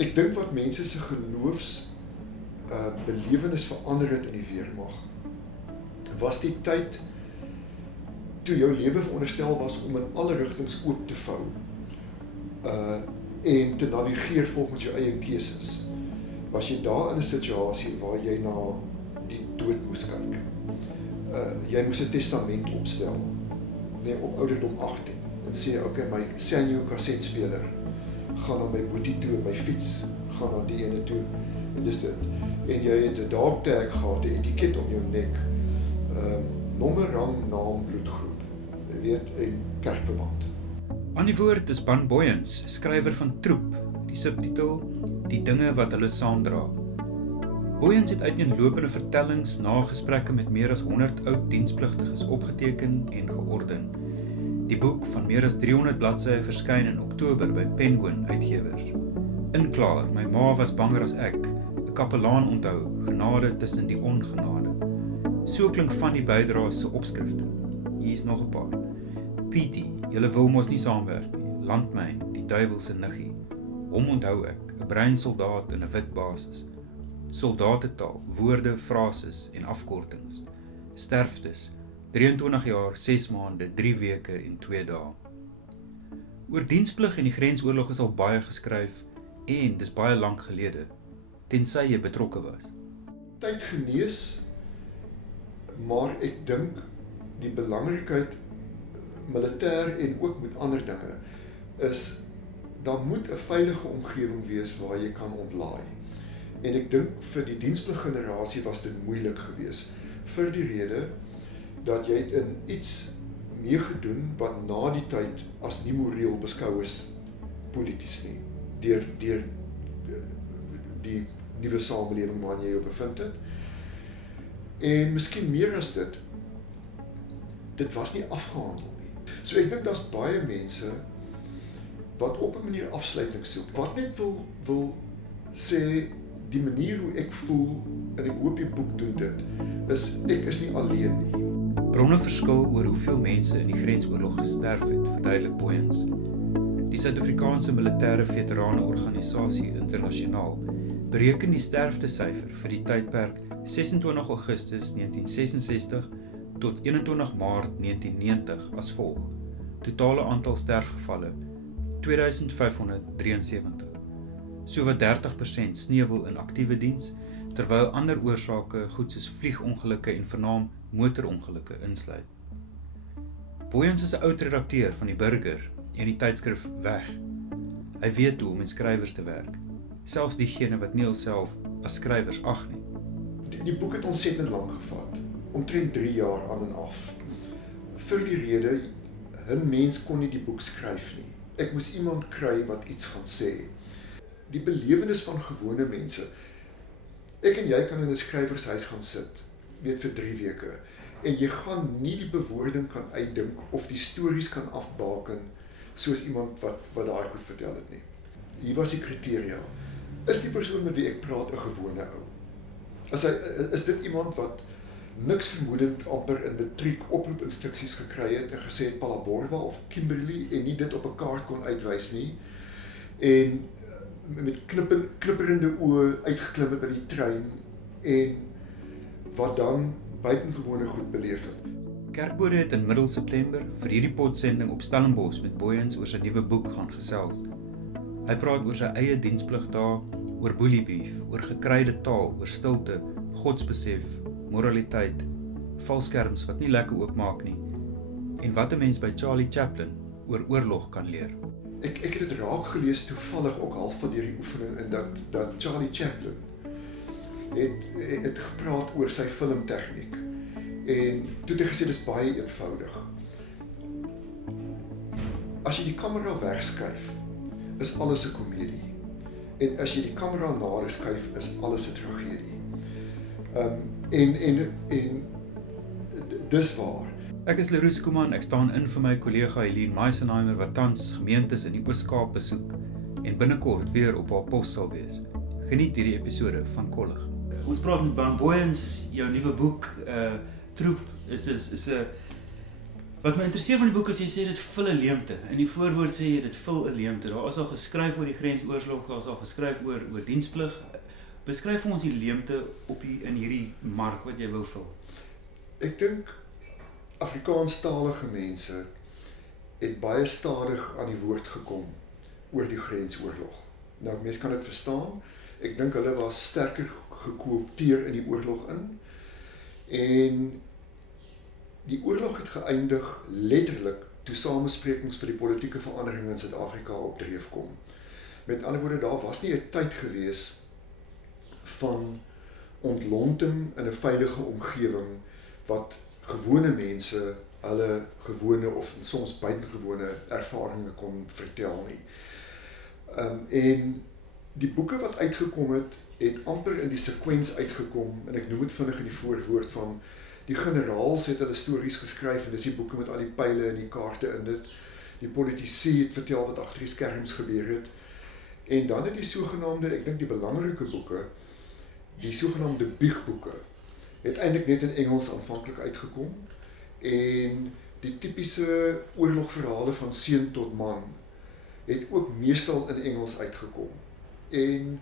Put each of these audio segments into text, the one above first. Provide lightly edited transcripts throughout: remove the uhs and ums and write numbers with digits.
Ek dink wat mense se belewenis verander het in die weermag, was die tyd toe jou lewe veronderstel was om in alle rigtings oop te vou en te navigeer volgens jou eie keuses. Was jy daar in 'n situasie waar jy na die dood moes kyk. Jy moes 'n testament opstel, op ouderdom 18, en sê, okay, my Sanyo kasetspeler gaan na my boetie toe, my fiets gaan na die ene toe, en dis dit. En jy het 'n dog tag gehad, 'n etiket om jou nek, nommer, rang, naam, bloedgroep, jy weet, en kerkverband. Aan die woord is Ban Booyens, skrywer van Troep, die subtitel Die dinge wat hulle saamdra. Booyens het uiteenlopende vertellings, nagesprekke met meer as 100 oud dienspligtiges opgeteken en georden. Die boek van meer as 300 bladsye verskyn in Oktober by Penguin Uitgewers. Inklaar, my ma was banger as ek, 'n kapelaan onthou, genade tussen die ongenade. So klink van die bydraes se opskrifte. Hier is nog 'n paar. Petey, julle wil mos nie saamwerk nie. Landmyn, die duiwelse niggie. Hom onthou ek, 'n bruin soldaat in 'n wit basis. Soldatetaal, woorde, frases en afkortings. Sterftes, 23 jaar, 6 maande, 3 weke en 2 dae. Oor diensplig en die grensoorlog is al baie geskryf en dis baie lank gelede, tensy jy betrokke was. Tyd genees, maar ek dink die belangrikheid militêr en ook met ander dinge is, daar moet 'n veilige omgewing wees waar jy kan ontlaai. En ek dink vir die dienspliggenerasie was dit moeilik geweest, vir die rede dat jy het in iets meegedoen wat na die tyd as nie moreel beskou is polities nie, deur die nuwe samelewing waarin jy jou bevind het. En miskien meer as dit was nie afgehandel nie. So ek dink daar's baie mense wat op 'n manier afsluiting soek, wat net wil sê, die manier hoe ek voel, en ek hoop die boek doen dit, is ek is nie alleen nie. Bronne verskil oor hoeveel mense in die grensoorlog gesterf het, verduidelik Booyens. Die Suid-Afrikaanse Militêre Veteranenorganisasie Internasionaal bereken die sterftesyfer vir die tydperk 26 Augustus 1966 tot 21 Maart 1990 as volg. Totale aantal sterfgevalle 2573. Sowat 30% sneuwel in aktiewe diens, terwyl ander oorsake goed soos vliegongelukke en vernaam motorongelukke insluit. Booyens is 'n oud redakteur van die Burger en die tydskrif Weg. Hy weet hoe om met skrywers te werk, selfs diegene wat nie hulself as skrywers ag nie. Die boek het ontsettend lank gevat, omtrent 3 jaar aan en af. Vir die rede, 'n mens kon nie die boek skryf nie. Ek moes iemand kry wat iets gaan sê. Die belewenis van gewone mense. Ek en jy kan in 'n skrywershuis gaan sit, weet vir 3 weke, en jy gaan nie die bewoording kan uitdink of die stories kan afbaken soos iemand wat daai goed vertel het nie. Hier was die kriteria. Is die persoon met wie ek praat 'n gewone ou? Is dit iemand wat niks vermoedend amper in matriek oproepinstruksies gekry het en gesê het Palaborwa of Kimberley en nie dit op 'n kaart kon uitwys nie, en met knipperende oë uitgeklim het by die trein en wat dan buitengewone goed beleef het. Kerkbode het in middel September vir hierdie potsending op Stellenbosch met Booyens oor sy nuwe boek gaan gesels. Hy praat oor sy eie dienspligdae, oor bully beef, oor gekryde taal, oor stilte, godsbesef, moraliteit, valskerms wat nie lekker oopmaak nie, en wat 'n mens by Charlie Chaplin oor oorlog kan leer. Ek het dit raak gelees toevallig ook halfpad deur die oefening, en dat Charlie Chaplin het gepraat oor sy filmtegniek, en toe het hy gesê dis baie eenvoudig. As jy die kamera wegskuif, is alles 'n komedie, en as jy die kamera nader skuif, is alles 'n tragedie. En dis waar. Ek is Leroux Kuman, ek staan in vir my kollega Helene Meisenheimer wat tans gemeentes in die Oos-Kaap besoek en binnekort weer op haar pos sal wees. Geniet hierdie episode van Kollig. Ons praat met Ban Booyens, jou nuwe boek, Troep, is 'n Wat my interesseer van die boek is, jy sê dit vul 'n leemte. In die voorwoord sê jy dit vul 'n leemte. Daar is al geskryf oor die grensoorlog, daar is al geskryf oor diensplig. Beskryf vir ons die leemte in hierdie mark wat jy wou vul. Ek dink Afrikaanstalige mense het baie stadig aan die woord gekom oor die grensoorlog. Nou, mense kan dit verstaan. Ek dink hulle was sterker gekoopteer in die oorlog in. En die oorlog het geëindig letterlik toe samesprekings vir die politieke verandering in Suid-Afrika op dreef kom. Met ander woorde, daar was nie 'n tyd gewees van ontlonting in 'n veilige omgewing wat gewone mense hulle gewone of soms buitengewone ervarings kon vertel nie. En die boeke wat uitgekom het amper in die sekwens uitgekom, en ek noem dit vinnig in die voorwoord van die generaals het hulle stories geskryf, en dis die boeke met al die pile en die kaarte in dit. Die politici het vertel wat agter die skerms gebeur het. En dan het die sogenaamde, ek dink die belangrike boeke, die sogenaamde biegboeke, het eintlik net in Engels aanvanklik uitgekom. En die tipiese oorlogverhale van seun tot man het ook meestal in Engels uitgekom. En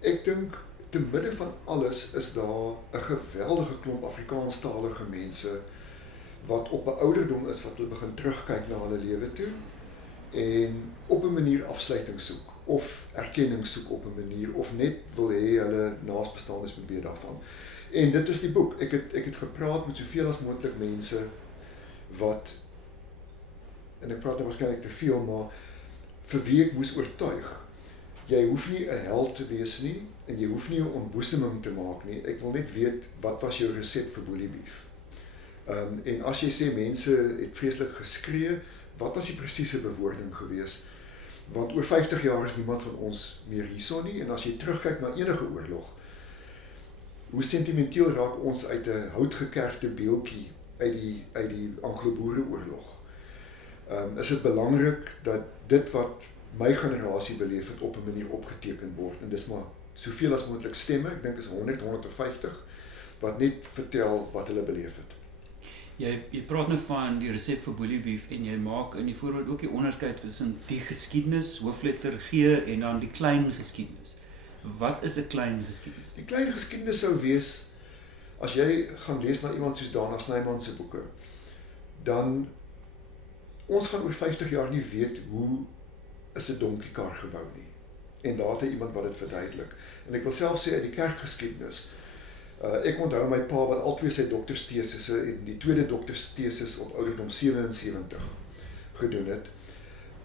ek dink te midde van alles is daar 'n geweldige klomp Afrikaanstalige mense wat op 'n ouderdom is wat hulle begin terugkyk na hulle lewe toe en op 'n manier afsluiting soek of erkenning soek op 'n manier of net wil hê hulle naasbestaanes moet weet daarvan. En dit is die boek. Ek het gepraat met soveel as moontlik mense wat, en ek praat nou waarskynlik te veel, maar vir wie ek moes oortuig. Jy hoef nie 'n held te wees nie, en jy hoef nie 'n ontboeseming te maak nie. Ek wil net weet, wat was jou resep vir boelie beef? En as jy sê, mense het vreeslik geskree, wat was die presiese bewoording gewees? Want oor 50 jaar is niemand van ons meer hierson nie, en as jy terugkyk na enige oorlog, hoe sentimenteel raak ons uit 'n houtgekerfde beeldjie uit die Anglo-Boereoorlog. Is dit belangrik dat dit wat my generasie beleef het op 'n manier opgeteken word, en dis maar soveel as moontlik stemme, ek dink is 150, wat net vertel wat hulle beleef het. Jy praat nou van die resep vir boelie beef, en jy maak in die voorwoord ook die onderskeid tussen die geskiedenis, hoofletter G, en dan die klein geskiedenis. Wat is 'n klein geskiedenis? Die klein geskiedenis sou wees, as jy gaan lees na iemand soos Dana Snyman se boeke, dan ons gaan oor 50 jaar nie weet hoe is 'n donkiekar gebou nie. En daar het iemand wat dit verduidelik. En ek wil self sê uit die kerkgeskiedenis, ek onthou my pa wat albei sy dokterstesisse en die tweede dokterstesis op ouderdom 77 gedoen het.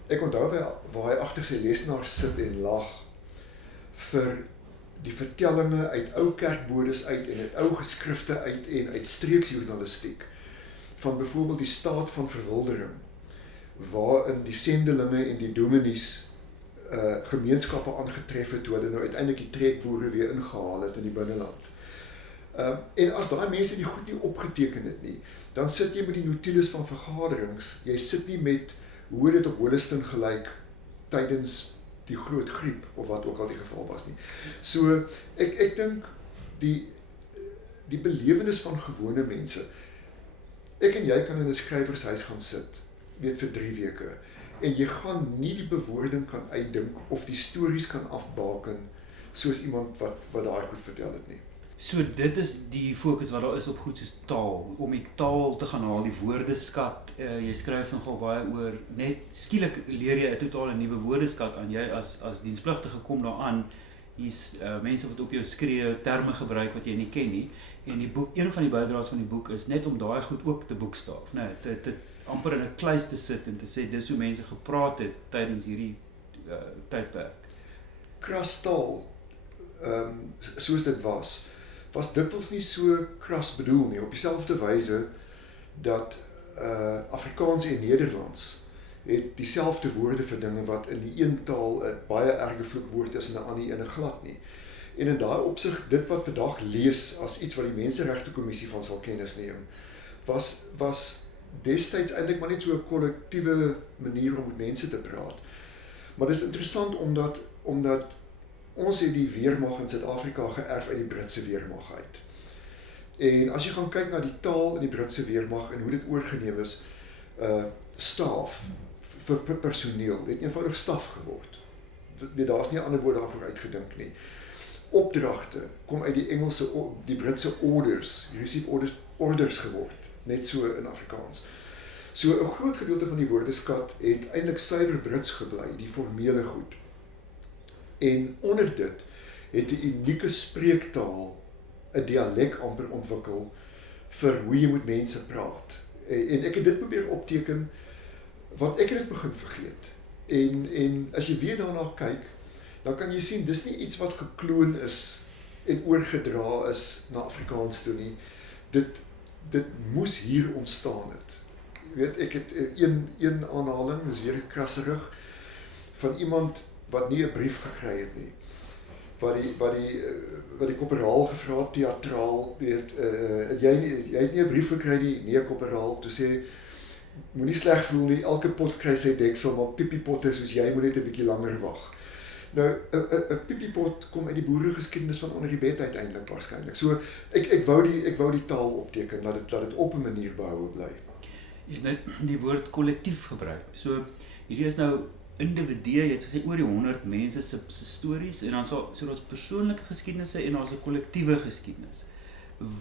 Ek onthou waar hy agter sy lesenaar sit en lag vir die vertellinge uit ou kerkbodes uit en uit ou geskrifte uit en uit streeksjournalistiek van byvoorbeeld die staat van verwildering, waarin die sendelinge en die dominees gemeenskappe aangetref het toe hulle nou uiteindelik die trekboere weer ingehaal het in die binneland. En as daai mense die goed nie opgeteken het nie, dan sit jy met die notules van vergaderings. Jy sit nie met hoe dit op Holliston gelyk tydens die groot griep, of wat ook al die geval was nie. So, ek dink die belewenis van gewone mense, ek en jy kan in 'n skrywershuis gaan sit, weet vir 3 weke, en jy gaan nie die bewoording kan uitdink, of die stories kan afbaken, soos iemand wat daai goed vertel het nie. So dit is die fokus wat daar is op goed soos taal, om die taal te gaan haal, die woordeskat, jy skryf nogal baie oor, net skielik leer jy 'n totaal 'n nuwe woordeskat aan, jy as dienspligtige kom daaraan, hier's mense wat op jou skree, terme gebruik wat jy nie ken nie, en die boek, een van die bydraes van die boek is net om daai goed ook te boekstaaf, nee, te amper in 'n kluis te sit en te sê, dis hoe mense gepraat het tydens hierdie tydperk. Kras taal, soos dit was dikwels nie so kras bedoel nie, op dieselfde wyse dat Afrikaans en Nederlands het dieselfde woorde vir dinge wat in die een taal 'n baie erge vloekwoord is en 'n ander ene glad nie. En in daai opsig, dit wat vandag lees as iets wat die Menseregte Kommissie van sal kennis neem, was destyds eintlik maar net so 'n kollektiewe manier om met mense te praat. Maar dit is interessant omdat ons het die weermag in Suid-Afrika geërf uit die Britse weermag uit. En as jy gaan kyk na die taal in die Britse weermag en hoe dit oorgeneem is, staf vir personeel het eenvoudig staf geword. Daar's nie 'n ander woord daarvoor uitgedink nie. Opdragte kom uit die Engelse, die Britse orders, receive orders geword, net so in Afrikaans. So 'n groot gedeelte van die woordeskat het eintlik suiwer Brits gebly, die formele goed. En onder dit het 'n unieke spreektaal, 'n dialek amper ontwikkel vir hoe jy met mense praat. En ek het dit probeer opteken, want ek het dit begin vergeet. En as jy weer daarna kyk, dan kan jy sien, dis nie iets wat gekloon is en oorgedra is na Afrikaans toe nie. Dit moes hier ontstaan het. Jy weet, ek het een aanhaling, dis weer krasserig, van iemand wat nie 'n brief gekry het nie. Wat die korporaal gevra het, teatraal, weet, jy het nie 'n brief gekry nie, nee korporaal, toe sê, moenie sleg voel nie, elke pot kry sy deksel, maar pipiepotte soos jy moet net 'n bietjie langer wag. Nou, 'n pipiepot kom uit die boeregeskiedenis van onder die bed uiteindelik waarskynlik. So ek wou die taal opteken dat dit op 'n manier behoue bly. Jy het nou die woord kollektief gebruik. So hierdie is nou individue, jy het gesê oor die 100 mense se stories en dan so daar's persoonlike geskiedenisse en daar's 'n kollektiewe geskiedenis.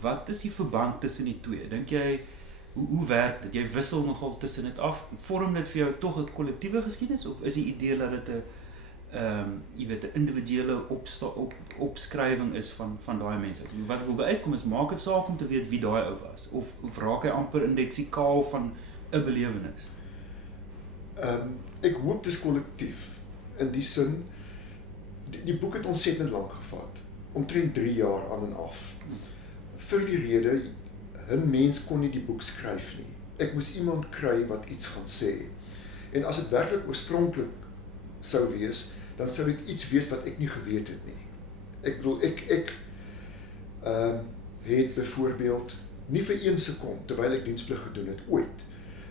Wat is die verband tussen die twee? Dink jy hoe werk dit? Jy wissel nogal tussen dit af. Vorm dit vir jou tog 'n kollektiewe geskiedenis of is die idee dat dit 'n jy weet 'n individuele opskrywing is van daai mense? Wat wil uitkom is maak dit saak om te weet wie daai ou was of raak hy amper indeksikaal van 'n belewenis? Ek hoop dis kollektief in die sin die boek het ontsettend lank gevat, omtrent 3 jaar aan en af. Vir die rede 'n mens kon nie die boek skryf nie. Ek moes iemand kry wat iets gaan sê. En as dit werklik oorspronklik sou wees, dan sou dit iets wees wat ek nie geweet het nie. Ek bedoel, ek het byvoorbeeld nie vir 1 sekond, terwyl ek diensplig gedoen het, ooit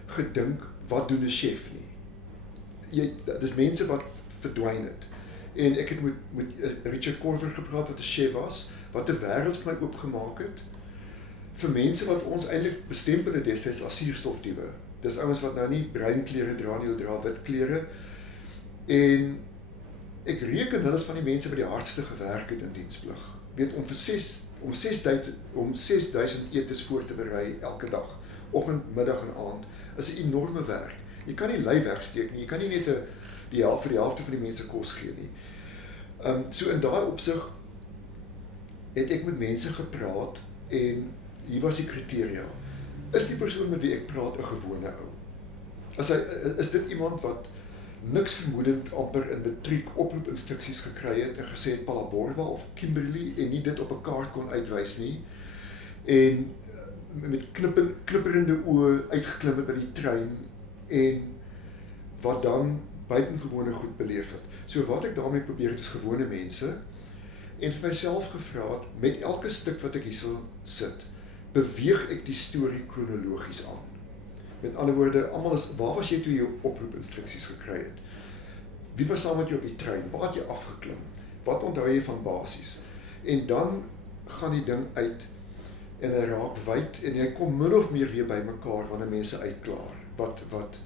gedink, wat doen 'n chef nie. Dis mense wat verdwyn het. En ek het met Richard Corver gepraat wat 'n chef was, wat 'n wêreld vir my oopgemaak het, vir mense wat ons eintlik bestempel het destyds as suurstofdiewe. Dis ouens wat nou nie bruin klere dra nie, hulle dra wit klere. En ek reken hulle is van die mense wat die hardste gewerk het in diensplig. Weet, om 6000 etes voor te berei elke dag, oggend, middag en aand, is 'n enorme werk. Jy kan nie lui wegsteek nie, jy kan nie net vir die helfte van die mense kos gee nie. So in daai opsig het ek met mense gepraat en hier was die kriteria. Is die persoon met wie ek praat 'n gewone ou? Is dit iemand wat niks vermoedend amper in matriek oproepinstruksies gekry het en gesê het Palaborwa of Kimberley en nie dit op 'n kaart kon uitwys nie en met knipperende oë uitgeklim het by die trein en wat dan buitengewone goed beleef het. So wat ek daarmee probeer het is gewone mense en vir myself gevra het, met elke stuk wat ek hierso sit, beweeg ek die storie kronologies aan. Met ander woorde, almal is, waar was jy toe jy oproepinstruksies gekry het? Wie was saam met jou op die trein? Waar het jy afgeklim? Wat onthou jy van basies? En dan gaan die ding uit en hy raak wyd en hy kom min of meer weer by mekaar wanneer mense uitklaar. Wat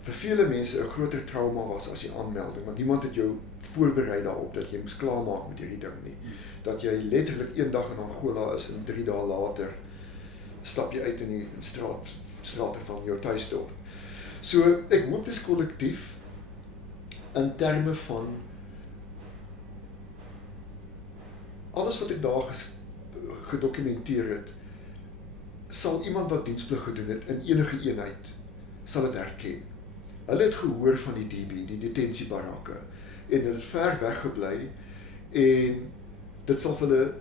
vir vele mense 'n groter trauma was as die aanmelding, want niemand het jou voorberei daarop dat jy moes klaarmaak met hierdie ding nie. Dat jy letterlik 1 dag in Angola is en 3 dae later stap jy uit in die strate van jou tuisdorp. So ek hoop dis kollektief in terme van alles wat ek daar gedokumenteer het, sal iemand wat diensplig gedoen het in enige eenheid sal dit herken. Hulle het gehoor van die DB, die detentiebarakke, en hulle het ver weggebly en dit sal vir hulle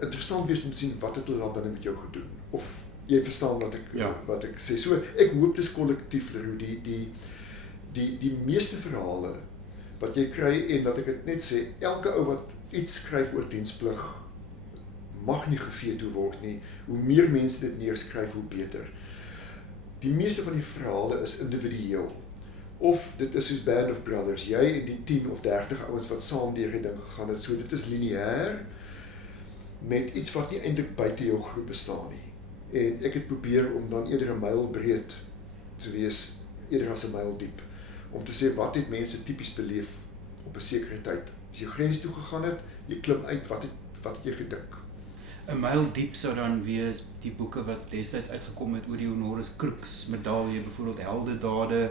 interessant wees om te sien wat het hulle daar binne met jou gedoen. Of jy verstaan wat ek sê. So ek hoop dis kollektief, Leroux, die meeste verhale wat jy kry en dat ek dit net sê, elke ou wat iets skryf oor diensplig mag nie gevee toe word nie. Hoe meer mense dit neerskryf, hoe beter. Die meeste van die verhale is individueel. Of dit is soos Band of Brothers, jy en die 10 of 30 ouens wat saam deur die ding gegaan het. So dit is lineêr met iets wat nie eintlik buite jou groep bestaan nie. En ek het probeer om dan eerder 'n myl breed te wees eerder as 'n myl diep. Om te sê wat het mense tipies beleef op 'n sekere tyd. As jy grens toe gegaan het, jy klim uit, wat het jy gedink? 'n myl diep sou dan wees die boeke wat destyds uitgekom het oor die Honoris Crux medalje, byvoorbeeld heldedade,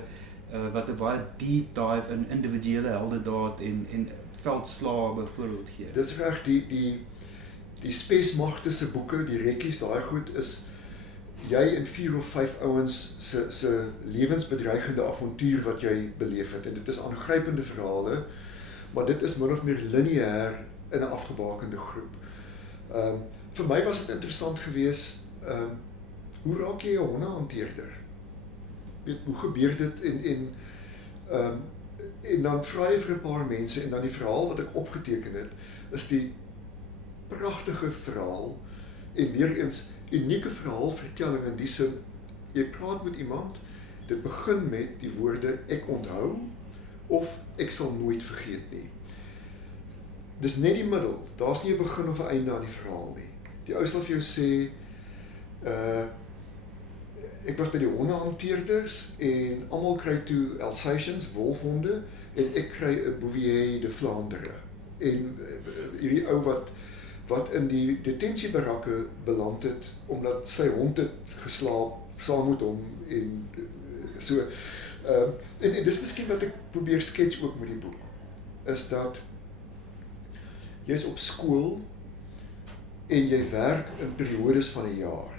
wat 'n baie deep dive in individuele heldedaad en veldslae byvoorbeeld gee. Dis reg, die spesmagte se boeke, die rekkies, daai goed is jy en 4 of 5 ouens se lewensbedreigende avontuur wat jy beleef het. En dit is aangrypende verhale, maar dit is min of meer lineêr in 'n afgebakende groep. Vir my was dit interessant geweest, hoe raak jy 'n hondehanteerder? Weet, hoe gebeur dit en dan vra jy vir 'n paar mense en dan die verhaal wat ek opgeteken het, is die pragtige verhaal en weer eens unieke verhaalvertelling in die sin, jy praat met iemand, dit begin met die woorde ek onthou of ek sal nooit vergeet nie. Dis net die middel, daar's nie 'n begin of 'n einde aan die verhaal nie. Die ou sal vir jou sê, ek was by die hondehanteerders en almal kry toe Alsatians, wolfhonde, en ek kry 'n Bouvier de Vlaandere. En hierdie ou wat in die detentiebarakke beland het, omdat sy hond het geslaap saam met hom en so. En dis miskien wat ek probeer skets ook met die boek, is dat jy is op skool en jy werk in periodes van 'n jaar.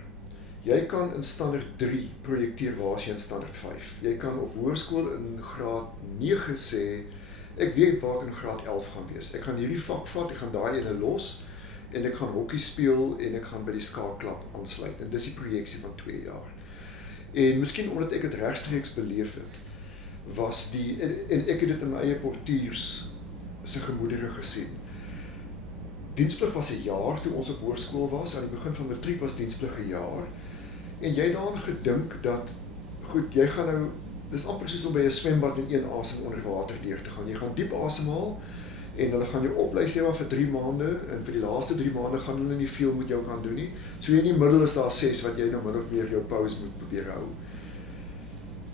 Jy kan in standaard 3 projekteer waar as jy in standaard 5. Jy kan op hoërskool in graad 9 sê, ek weet waar ek in graad 11 gaan wees. Ek gaan hierdie vak vat, ek gaan daai ene los, en ek gaan hokkie speel, en ek gaan by die skaakklub aansluit. En dis die projeksie van 2 jaar. En miskien omdat ek het regstreeks beleef het, was en ek het dit in my eie portiers se gemoedere gesien. Diensplig was 'n jaar toe ons op hoërskool was, aan die begin van matriek was diensplig 'n jaar, en jy daaraan gedink dat, goed, jy gaan nou, dis amper soos om by 'n swembad in een asem onder water deur te gaan, jy gaan diep asemhaal, en hulle gaan jou oplei sê maar vir 3 maande, en vir die laaste 3 maande gaan hulle nie veel met jou kan doen nie, so in die middel is daar 6 wat jy nou min of meer jou pause moet probeer hou.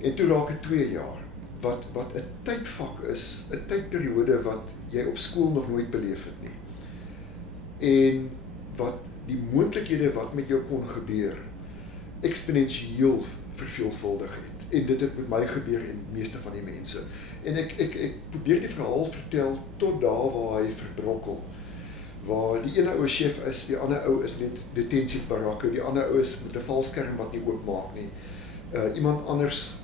En toe raak het 2 jaar, wat 'n tydvak is, 'n tydperiode wat jy op skool nog nooit beleef het nie. En wat die moontlikhede wat met jou kon gebeur, eksponensieel verveelvuldig het. En dit het met my gebeur en meeste van die mense. En ek probeer die verhaal vertel tot daar waar hy verbrokkel. Waar die ene ou chef is, die ander ou is net detentiebarakke, die ander ou is met 'n valskerm wat nie oopmaak nie. Iemand anders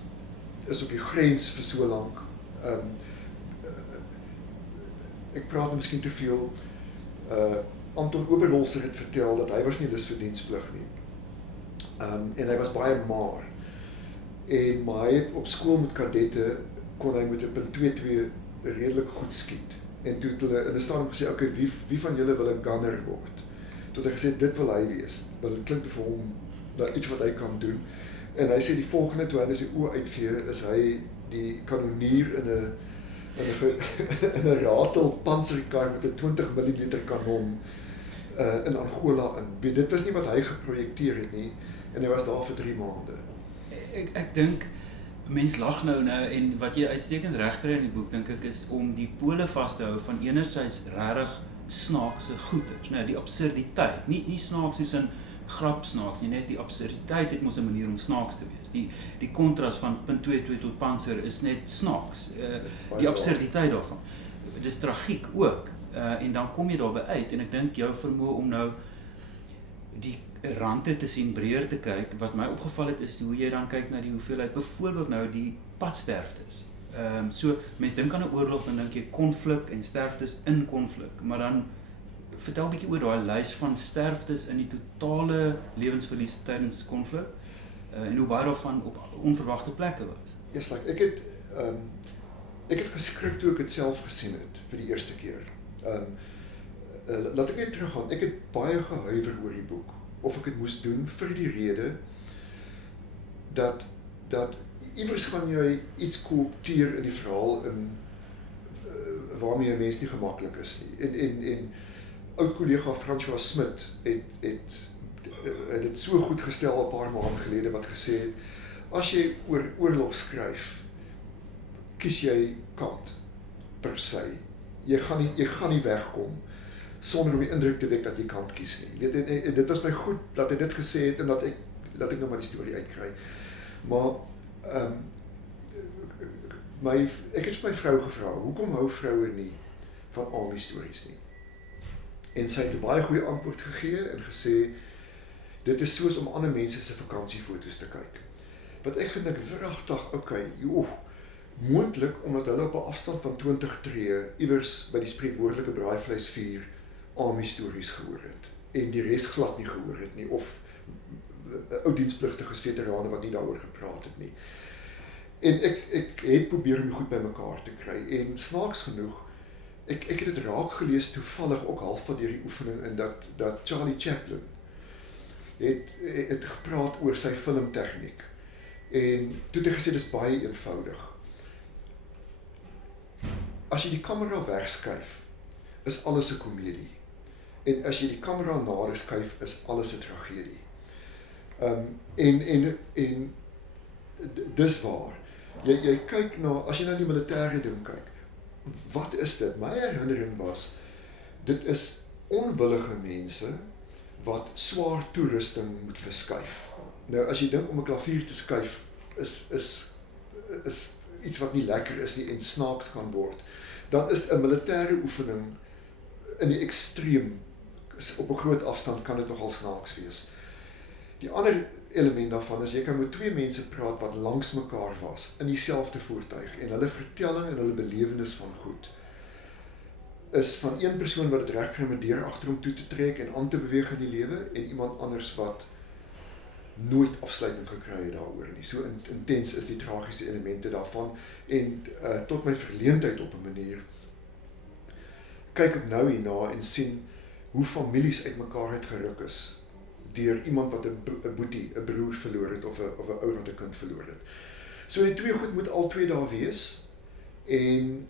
is op die grens vir so lank. Ek praat miskien te veel. Anton Oberholzer het vertel dat hy was nie dus vir diensplig nie. En hy was baie maar. Maar hy het op skool met kadette, kon hy met 'n .22 redelik goed skiet. En toe het hulle in 'n stadium gesê, okay, wie van julle wil 'n gunner word? Toe het hy gesê, dit wil hy wees. Want dit klink vir hom dat iets wat hy kan doen. En hy sê die volgende, toe hy sy oë uitvee, is hy die kanonier in 'n ratel panserkar met 'n 20 mm kanon in Angola in. Dit was nie wat hy geprojekteer het nie, en hy was daar vir 3 maande. Ek dink, mens lag nou en wat jy uitstekend reg kry in die boek, dink ek, is om die pole vas te hou van enerzijds regtig snaakse goeters, die absurditeit, nie snaaks soos in grap snaaks nie, net die absurditeit het mos 'n manier om snaaks te wees. Die kontras van .22 tot panser is net snaaks, die absurditeit daarvan. Dis tragiek ook, en dan kom jy daarby uit, en ek dink jou vermoë om nou die rande te sien, breër te kyk, wat my opgeval het is hoe jy dan kyk na die hoeveelheid, byvoorbeeld nou die padsterftes. So, mens dink aan 'n oorlog, dan dink jy konflik en sterftes in konflik, maar dan vertel 'n bietjie oor daai lys van sterftes in die totale lewensverlies tydens konflik, en hoe baie daarvan op onverwagte plekke was. Yes, like, ek het geskrik toe ek dit self gesien het vir die eerste keer. Laat ek net teruggaan, ek het baie gehuiwer oor die boek, of ek het moes doen vir die rede dat iewers gaan jy iets koopteer in die verhaal waarmee 'n mens nie gemaklik is nie. En oud-kollega François Smit het dit so goed gestel 'n paar maande gelede wat gesê het, As jy oor oorlog skryf, kies jy kant per se. Jy gaan nie wegkom sonder om die indruk te wek dat jy kant kies nie. Weet, en dit was my goed dat hy dit gesê het en dat ek nou maar die storie uitkry. Maar ek het my vrou gevra, hoekom hou vroue nie van Ami stories nie? En sy het 'n baie goeie antwoord gegee en gesê, dit is soos om ander mense se vakansiefoto's te kyk. Wat ek gedink, wragtig, moontlik omdat hulle op 'n afstand van 20 tree iewers by die spreekwoordelike braaivleisvuur Ami stories gehoor het en die res glad nie gehoor het nie, of ou dienspligtiges veterane wat nie daaroor gepraat het nie. En ek het probeer om goed by mekaar te kry en snaaks genoeg, ek het dit raak gelees toevallig ook halfpad deur die oefening in dat Charlie Chaplin het gepraat oor sy filmtegniek en toe het hy gesê dis baie eenvoudig. As jy die kamera wegskuif, is alles 'n komedie. En as jy die kamera nader skuif, is alles 'n tragedie. En dis waar. Jy kyk na, as jy na die militêre ding kyk, wat is dit? My herinnering was, dit is onwillige mense wat swaar toerusting moet verskuif. Nou, as jy dink om 'n klavier te skuif, is iets wat nie lekker is nie en snaaks kan word, dan is 'n militêre oefening in die ekstreem, op 'n groot afstand kan dit nogal snaaks wees. Die ander element daarvan is, jy kan met twee mense praat wat langs mekaar was, in dieselfde voertuig, en hulle vertelling en hulle belewenis van goed, is van een persoon wat het reg kry om 'n deur agter hom toe te trek en aan te beweeg in die lewe, en iemand anders wat nooit afsluiting gekry het daaroor nie. So intens is die tragiese elemente daarvan, en tot my verleentheid op 'n manier, kyk ek nou hierna en sien hoe families uitmekaar uitgeruk is, deur iemand wat 'n boetie, 'n broer verloor het, of 'n ou wat 'n kind verloor het. So die twee goed moet al twee daar wees, en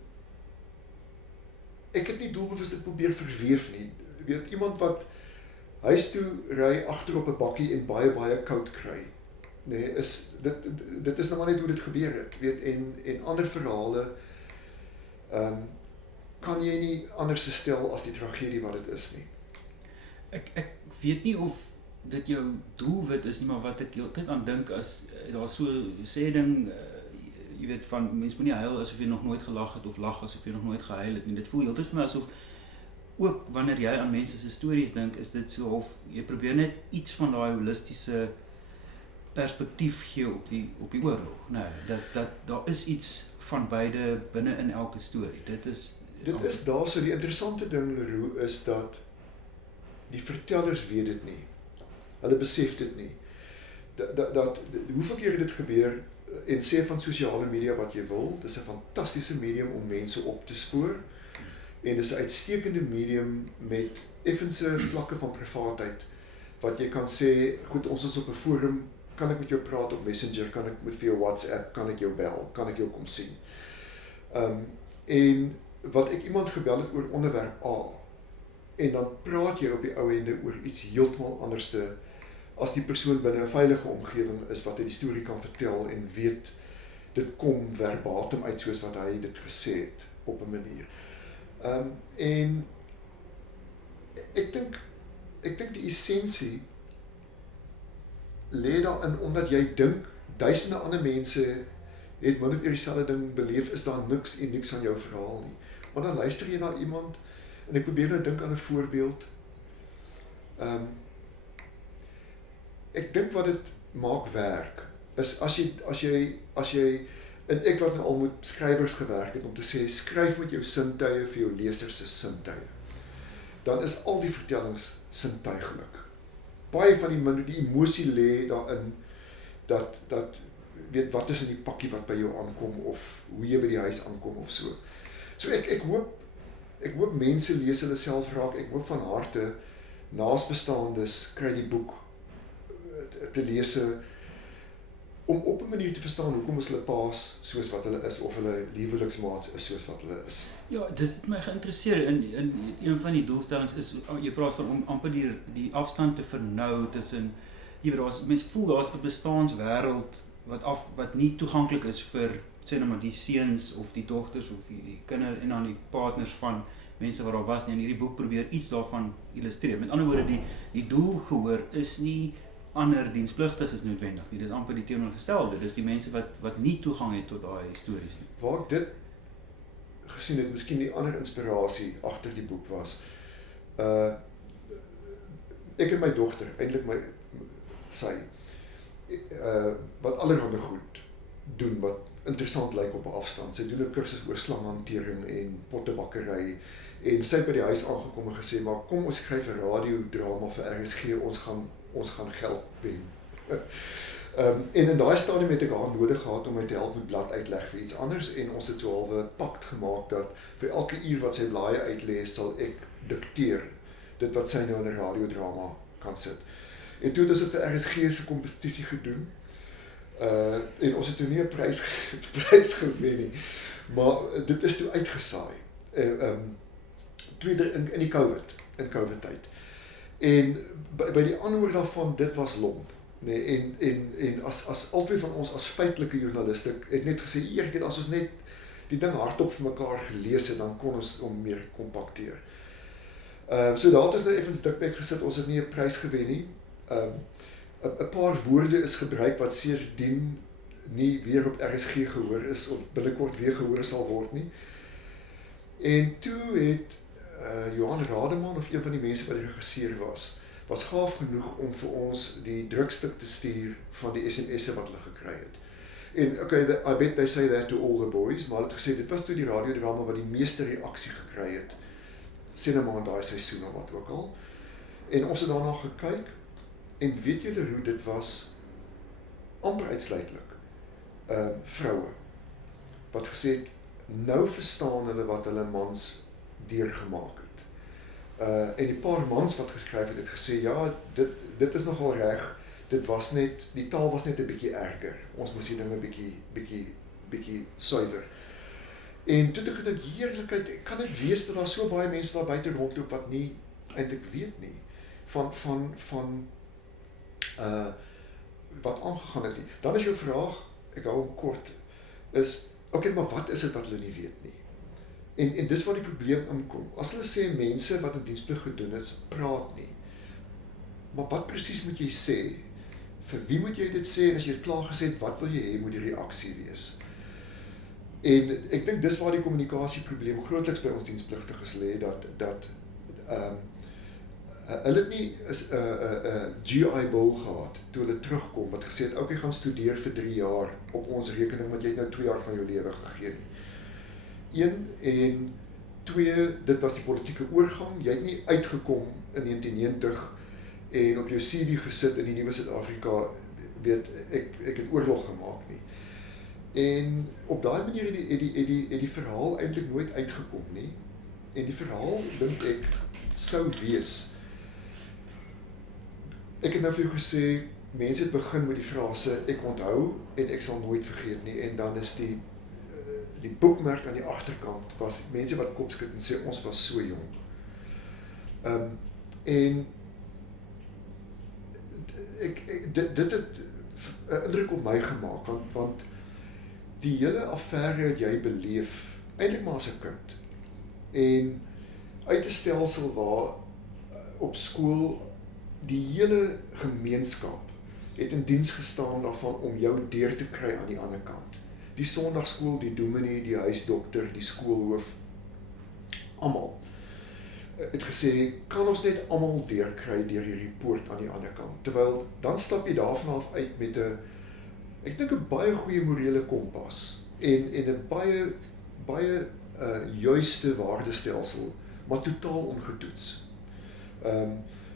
ek het nie doelbewus dit probeer verweef nie. Weet, iemand wat huis toe ry agter op 'n bakkie en baie koud kry, nee, dit is nou maar net hoe dit gebeur het, weet, en ander verhale kan jy nie anders stel as die tragedie wat dit is nie. Ek weet nie of dit jou doelwit is nie, maar wat ek heeltyd aan dink as daar so sê ding, jy weet, van mens moet nie huil asof jy nog nooit gelag het of lag asof jy nog nooit gehuil het nie. Dit voel heeltyd vir my asof ook wanneer jy aan mense se stories dink, is dit so of jy probeer net iets van daai holistiese perspektief gee op die oorlog. Nee, dat daar is iets van beide binne in elke storie. Dit is daar so die interessante ding, Leroux, is dat die vertellers weet dit nie. Hulle besef dit nie. Hoeveel keer het dit gebeur, en sê van sosiale media wat jy wil, dis 'n fantastiese medium om mense op te spoor, en dis 'n uitstekende medium met effense vlakke van privaatheid, wat jy kan sê, goed, ons is op 'n forum, kan ek met jou praat op Messenger, kan ek met jou WhatsApp, kan ek jou bel, kan ek jou kom sien. En wat ek iemand gebel het oor onderwerp A, en dan praat jy op die ou ende oor iets heeltemal anderste, as die persoon binne 'n veilige omgewing is, wat hy die storie kan vertel, en weet, dit kom verbatim uit, soos wat hy dit gesê het, op 'n manier. En ek dink die essensie lê daarin, omdat jy dink, duisende ander mense het min of meer dieselfde ding beleef, is daar niks unieks aan jou verhaal nie. Maar dan luister jy na iemand, en ek probeer nou dink aan 'n voorbeeld. Ek dink wat dit maak werk, is as jy, en ek wat nou al met skrywers gewerk het, om te sê, skryf met jou sintuie vir jou lesers se sintuie, dan is al die vertellings sintuiglik. Baie van die emosie lê daarin, dat weet wat is in die pakkie wat by jou aankom, of hoe jy by die huis aankom, of so. So ek hoop mense lees hulle self raak, ek hoop van harte, naasbestaandes kry die boek te lees, om op 'n manier te verstaan hoekom is hulle paas soos wat hulle is, of hulle liefdeliksmaats is soos wat hulle is. Ja, dis het my geïnteresseer, in een van die doelstellings is, jy praat van om amper die afstand te vernou tussen, jy weet, mens voel daar's 'n bestaanswêreld wat nie toeganklik is vir sê nou maar die seuns of die dogters of die kinders en dan die partners van mense wat daar was nie. En hierdie boek probeer iets daarvan illustreer. Met ander woorde, die doel gehoor is nie ander dienspligtiges noodwendig nie. Dis amper die teenoorgestelde. Dis die mense wat nie toegang het tot daai stories nie. Waar ek dit gesien het, miskien die ander inspirasie agter die boek was. Ek en my dogter, eintlik sy wat allerhande goed doen wat interessant lyk op 'n afstand. Sy doen 'n kursus oor slanghantering en pottebakkery en sy het by die huis aangekom en gesê, maar kom ons skryf 'n radiodrama vir RSG, ons gaan geld wen. En in daai stadium het ek haar nodig gehad om my te help met blad uitleg vir iets anders en ons het so halwe pakt gemaak dat vir elke uur wat sy blaaie uitlees sal ek dikteer dit wat sy nou in 'n radiodrama kan sit. En toe het ons dit vir RSG se kompetisie gedoen. En ons het toe nie 'n prys gewen nie. Maar dit is toe uitgesaai. In die COVID tyd. En by die antwoord daarvan, dit was lomp. Nee, en as albei van ons as feitelike joernaliste het net gesê, eerlik as ons net die ding hardop vir mekaar gelees het, dan kon ons hom meer kompakteer. So daar het ons nou effens dikbek gesit, ons het nie 'n prys gewen nie. 'n paar woorde is gebruik wat seerdien nie weer op RSG gehoor is of binnekort weer gehoor sal word nie. En toe het Johan Rademan of een van die mense wat die regisseur was gaaf genoeg om vir ons die drukstuk te stuur van die SMS'e wat hulle gekry het. En okay, I bet they say that to all the boys, maar hulle het gesê dit was toe die radiodrama wat die meeste reaksie gekry het. Cinema in daai seisoen of wat ook al. En ons het daarna gekyk en weet julle hoe dit was amper uitsluitlik vroue wat gesê het nou verstaan hulle wat hulle mans deurgemaak het. En die paar mans wat geskryf het gesê ja, dit is nogal reg. Dit was net die taal was net 'n bietjie erger. Ons moes die dinge bietjie suiwer. En toe het ek gedink heerlikheid, kan dit wees dat daar so baie mense daar buite rondloop wat nie eintlik weet nie van wat aangegaan het nie. Dan is jou vraag, ek hou hom kort, is okay, maar wat is dit wat hulle nie weet nie? En dis waar die probleem inkom. As hulle sê mense wat in diensplig gedoen is, praat nie. Maar wat presies moet jy sê? Vir wie moet jy dit sê? En as jy dit klaar gesê het, wat wil jy hê moet die reaksie wees? En ek dink dis waar die kommunikasieprobleem grootliks by ons dienspligtiges lê, dat hulle het nie 'n GI Bill gehad toe hulle terugkom wat gesê het okay, gaan studeer vir 3 jaar op ons rekening want jy het nou 2 jaar van jou lewe gegee nie. 1 en 2, dit was die politieke oorgang. Jy het nie uitgekom in 1990 en op jou CV gesit in die nuwe Suid-Afrika, weet ek het oorlog gemaak nie. En op daai manier het die verhaal eintlik nooit uitgekom nie. En die verhaal dink ek sou wees. Ek het nou vir jou gesê, mense het begin met die frase ek onthou en ek sal nooit vergeet nie en dan is die boekmerk aan die agterkant was mense wat kopskud en sê ons was so jong. En dit het 'n indruk op my gemaak want die hele affære het jy beleef eintlik maar as 'n kind. En uit 'n stelsel waar op skool die hele gemeenskap het in diens gestaan daarvan om jou deur te kry aan die ander kant. Die sondagskool, die dominee, die huisdokter, die skoolhoof, almal het gesê, kan ons net almal deurkry deur hierdie poort aan die ander kant. Terwyl, dan stap jy daarvan af uit met ek dink 'n baie goeie morele kompas en 'n baie juiste waardestelsel, maar totaal ongetoets.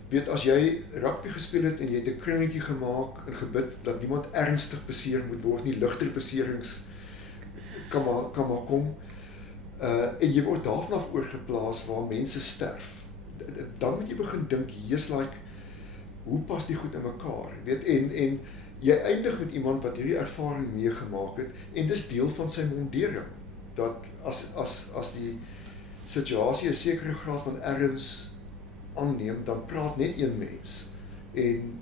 Weet, as jy rugby gespeel het en jy het 'n kringetjie gemaak en gebid dat niemand ernstig beseer moet word nie, ligter beserings kan maar kom, en jy word daarvan af oorgeplaas waar mense sterf, dan moet jy begin dink, hoe pas die goed in mekaar? Weet, en jy eindig met iemand wat hierdie ervaring meegemaak het, en dis deel van sy mondering, dat as die situasie 'n sekere graad van erns aanneem, dan praat net een mens, en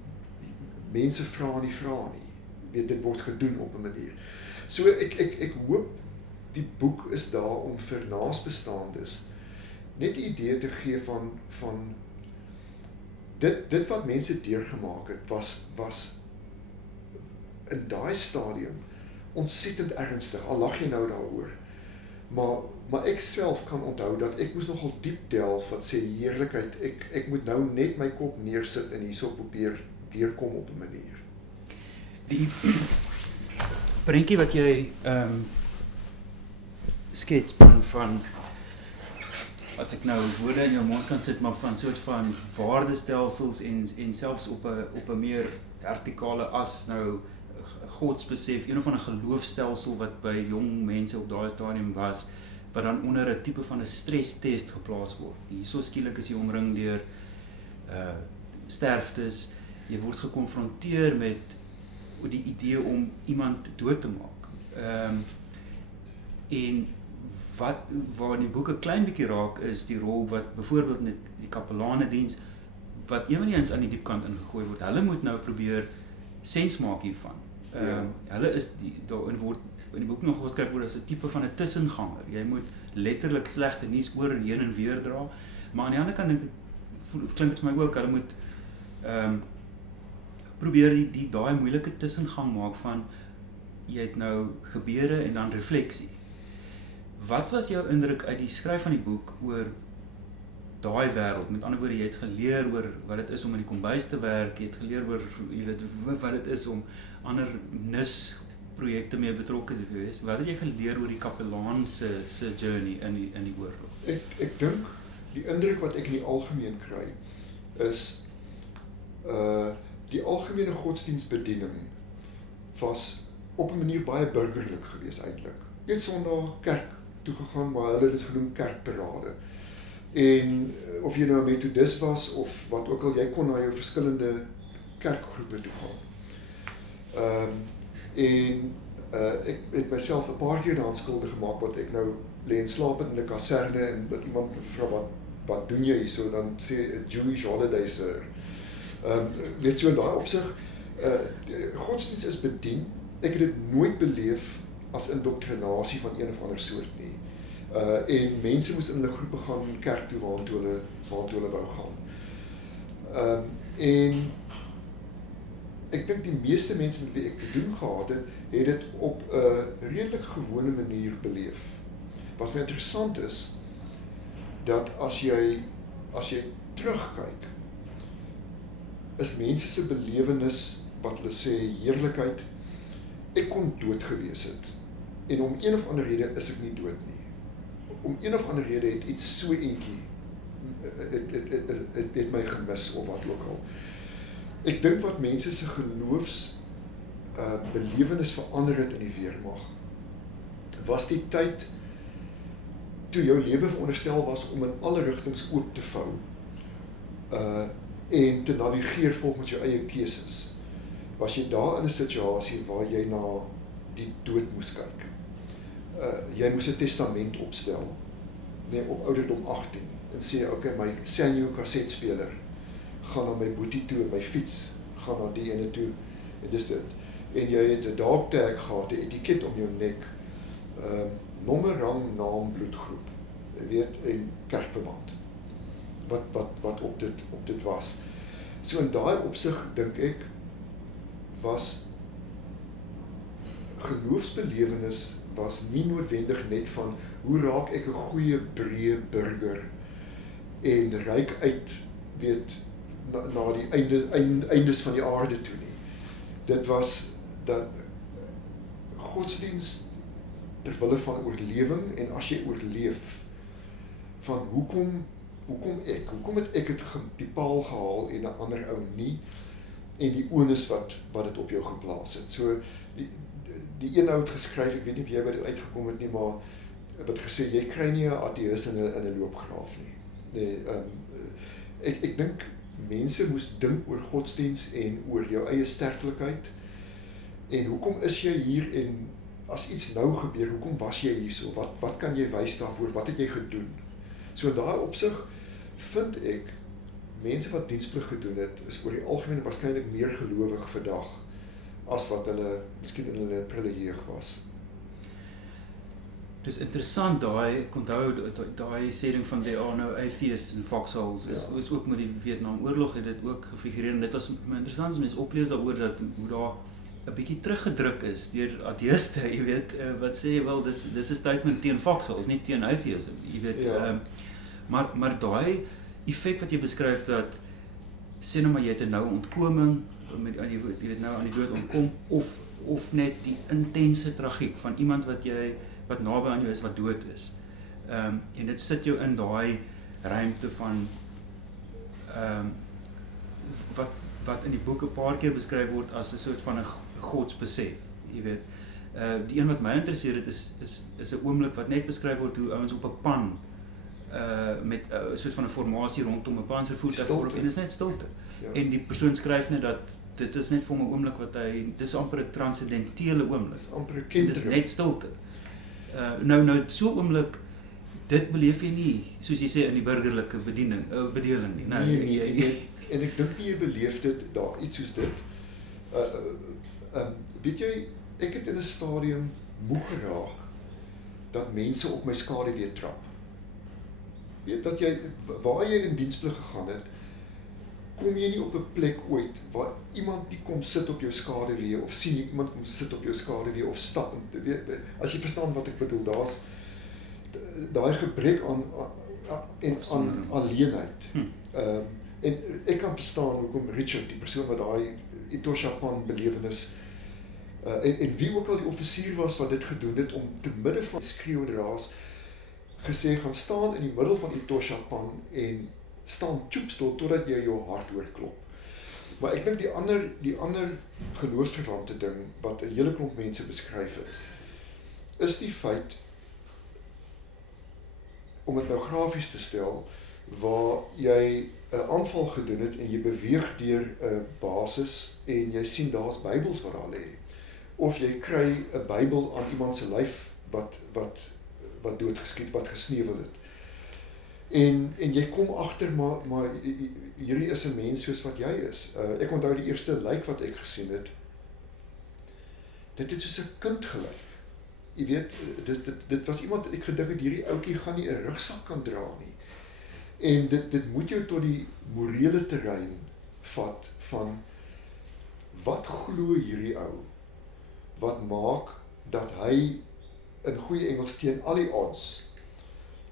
mense vra nie. dit word gedoen op 'n manier. So ek hoop die boek is daar om vir naasbestaandes net 'n idee te gee van dit wat mense deurgemaak het was in daai stadium ontsettend ernstig, al lag jy nou daaroor. Maar ek self kan onthou dat ek moes nogal diep delf wat sê heerlikheid, ek moet nou net my kop neersit en hierso probeer deurkom op 'n manier. Die prentjie wat jy skets van as ek nou woorde in jou mond kan sit, maar van soort van waardestelsels en selfs op 'n meer vertikale as nou godsbesef, een of ander geloofstelsel wat by jong mense op daai stadium was, wat dan onder 'n tipe van 'n stresstest geplaas word. Hierso skielik is jy omring deur sterftes, jy word gekonfronteer met die idee om iemand dood te maak. En waar die boek 'n klein bietjie raak is die rol wat byvoorbeeld met die kapelanediens, wat ewenigs aan die diep kant ingegooi word. Hulle moet nou probeer sens maak hiervan. Hulle is daarin word in die boek nog geskryf word as 'n tipe van 'n tussenganger. Jy moet letterlik slegte nuus oor en heen en weer dra, maar aan die ander kant dink ek, klink dit vir my ook, hulle moet probeer daai moeilike tussengang maak van jy het nou gebeure en dan refleksie. Wat was jou indruk uit die skryf van die boek oor daai wêreld? Met ander woorde, jy het geleer oor wat dit is om in die kombuis te werk, jy het geleer oor wat dit is om ander NIS-projekte mee betrokke te wees. Wat het jy geleer oor die kapelaan se journey in die oorlog? Ek dink die indruk wat ek in die algemeen kry is die algemene godsdienstbediening was op 'n manier baie burgerlik geweest eintlik. Jy het Sondag kerk toe gegaan, maar hulle het dit genoem kerkparade. En of jy nou 'n metodist was of wat ook al, jy kon na jou verskillende kerkgroepe toe gaan. Ek het myself 'n paar keer daaraan skuldig gemaak wat ek nou lê en slaap in 'n kaserne en dat iemand vra wat doen jy hierso, dan sê 'n Jewish holiday sir. Weet so in daai opsig, godsdienst is bedien. Ek het dit nooit beleef as indoktrinasie van een of ander soort nie. En mense moes in hulle groepe gaan kerk toe waartoe hulle wou gaan. En ek dink die meeste mense met wie ek te doen gehad het dit op 'n redelik gewone manier beleef. Wat my interessant is, dat as jy terugkyk, is mense se belewenis wat hulle sê heerlikheid, ek kon dood gewees het. En om een of ander rede is ek nie dood nie. Om een of ander rede het iets so eentjie het my gemis of wat ook al. Ek dink wat mense se geloofs belewenis verander het in die weermag, was die tyd toe jou lewe veronderstel was om in alle rigtings oop te vou en te navigeer volgens jou eie keuses. Was jy daar in 'n situasie waar jy na die dood moes kyk. Jy moes 'n testament opstel, op ouderdom 18, en sê, okay, my Sanyo kasetspeler gaan na my boetie toe, en my fiets gaan na die ene toe, en dis dit. En jy het 'n dog tag gehad, 'n etiket om jou nek, nommer, rang, naam, bloedgroep, jy weet, en kerkverband, wat op dit was. So in daai opsig, dink ek, was geloofsbelewenis was nie noodwendig net van hoe raak ek 'n goeie breë burger en reik uit, weet, na die eindes van die aarde toe nie. Dit was dat godsdienst ter wille van oorlewing, en as jy oorleef, van hoekom het ek die paal gehaal en 'n ander ou nie, en die onus wat dit op jou geplaas het. So die een ou het geskryf, ek weet nie of jy by dit uitgekom het nie, maar wat gesê, jy kry nie 'n ateïs in 'n loopgraaf nie. Ek dink mense moes dink oor godsdienst en oor jou eie sterflikheid, en hoekom is jy hier, en as iets nou gebeur, hoekom was jy hierso, wat kan jy wys daarvoor, wat het jy gedoen? So in daai opsig vind ek, mense wat diensplig gedoen het, is oor die algemeen waarskynlik meer gelowig vandag, as wat hulle miskien in hulle prille jeug was. Dis interessant daai, ek onthou daai sêding van there are no atheists in foxholes is ook met die Vietnamoorlog het dit ook gefigureer en dit was my interessant as mens oplees daaroor dat hoe daar 'n bietjie teruggedruk is deur ateïste, jy weet, wat sê wel dis 'n statement teen foxholes, nie teen atheism, jy weet. Maar daai effek wat jy beskryf dat sê nou maar jy het 'n nou ontkoming met jy weet nou aan die dood ontkom of net die intense tragiek van iemand wat naby aan jou is wat dood is. En dit sit jou in daai ruimte van wat in die boek 'n paar keer beskryf word as 'n soort van 'n godsbesef, jy weet. Die een wat my interesseer het is 'n oomblik wat net beskryf word hoe ouens op 'n pan met 'n soort van 'n formasie rondom 'n panservoertuig voorop en is net stilte. Ja. En die persoon skryf net dat dit is net vir 'n oomblik wat dis amper 'n transcendentele oomblik. Dis amper 'n kind. Dis net stilte. Nou so 'n oomblik dit beleef jy nie soos jy sê in die burgerlike bedeling nie. Nee, en ek dink nie jy beleef dit daar iets soos dit. Weet jy, ek het in 'n stadium moeg geraak dat mense op my skade weer trap. Weet dat jy waar jy in diensplig gegaan het, kom jy nie op 'n plek ooit waar iemand nie kom sit op jou skade weer of sien jy iemand kom sit op jou skade weer of stap. As jy verstaan wat ek bedoel, daar's daai gebrek aan alleenheid. En ek kan verstaan hoekom Richard, die persoon wat daai Etosha Pan belewenis en wie ook al die offisier was wat dit gedoen het om te midde van skreeuende raas gesê gaan staan in die middel van Etosha Pan en staan choepstil totdat jy jou hart hoorklop. Maar ek dink die ander geloofsverwante ding wat 'n hele klomp mense beskryf het, is die feit om dit nou grafies te stel waar jy 'n aanval gedoen het en jy beweeg deur 'n basis en jy sien daar's Bybels wat daar lê. Of jy kry 'n Bybel aan iemand se lyf wat doodgeskiet, wat gesneuwel het. En jy kom agter maar hierdie is 'n mens soos wat jy is. Ek onthou die eerste lijk wat ek gesien het. Dit het soos 'n kind gelyk. Jy weet, dit was iemand wat ek gedink het hierdie ouetjie gaan nie 'n rugsak kan dra nie. En dit moet jou tot die morele terrein vat van wat glo hierdie ou wat maak dat hy in goeie Engels teen al die odds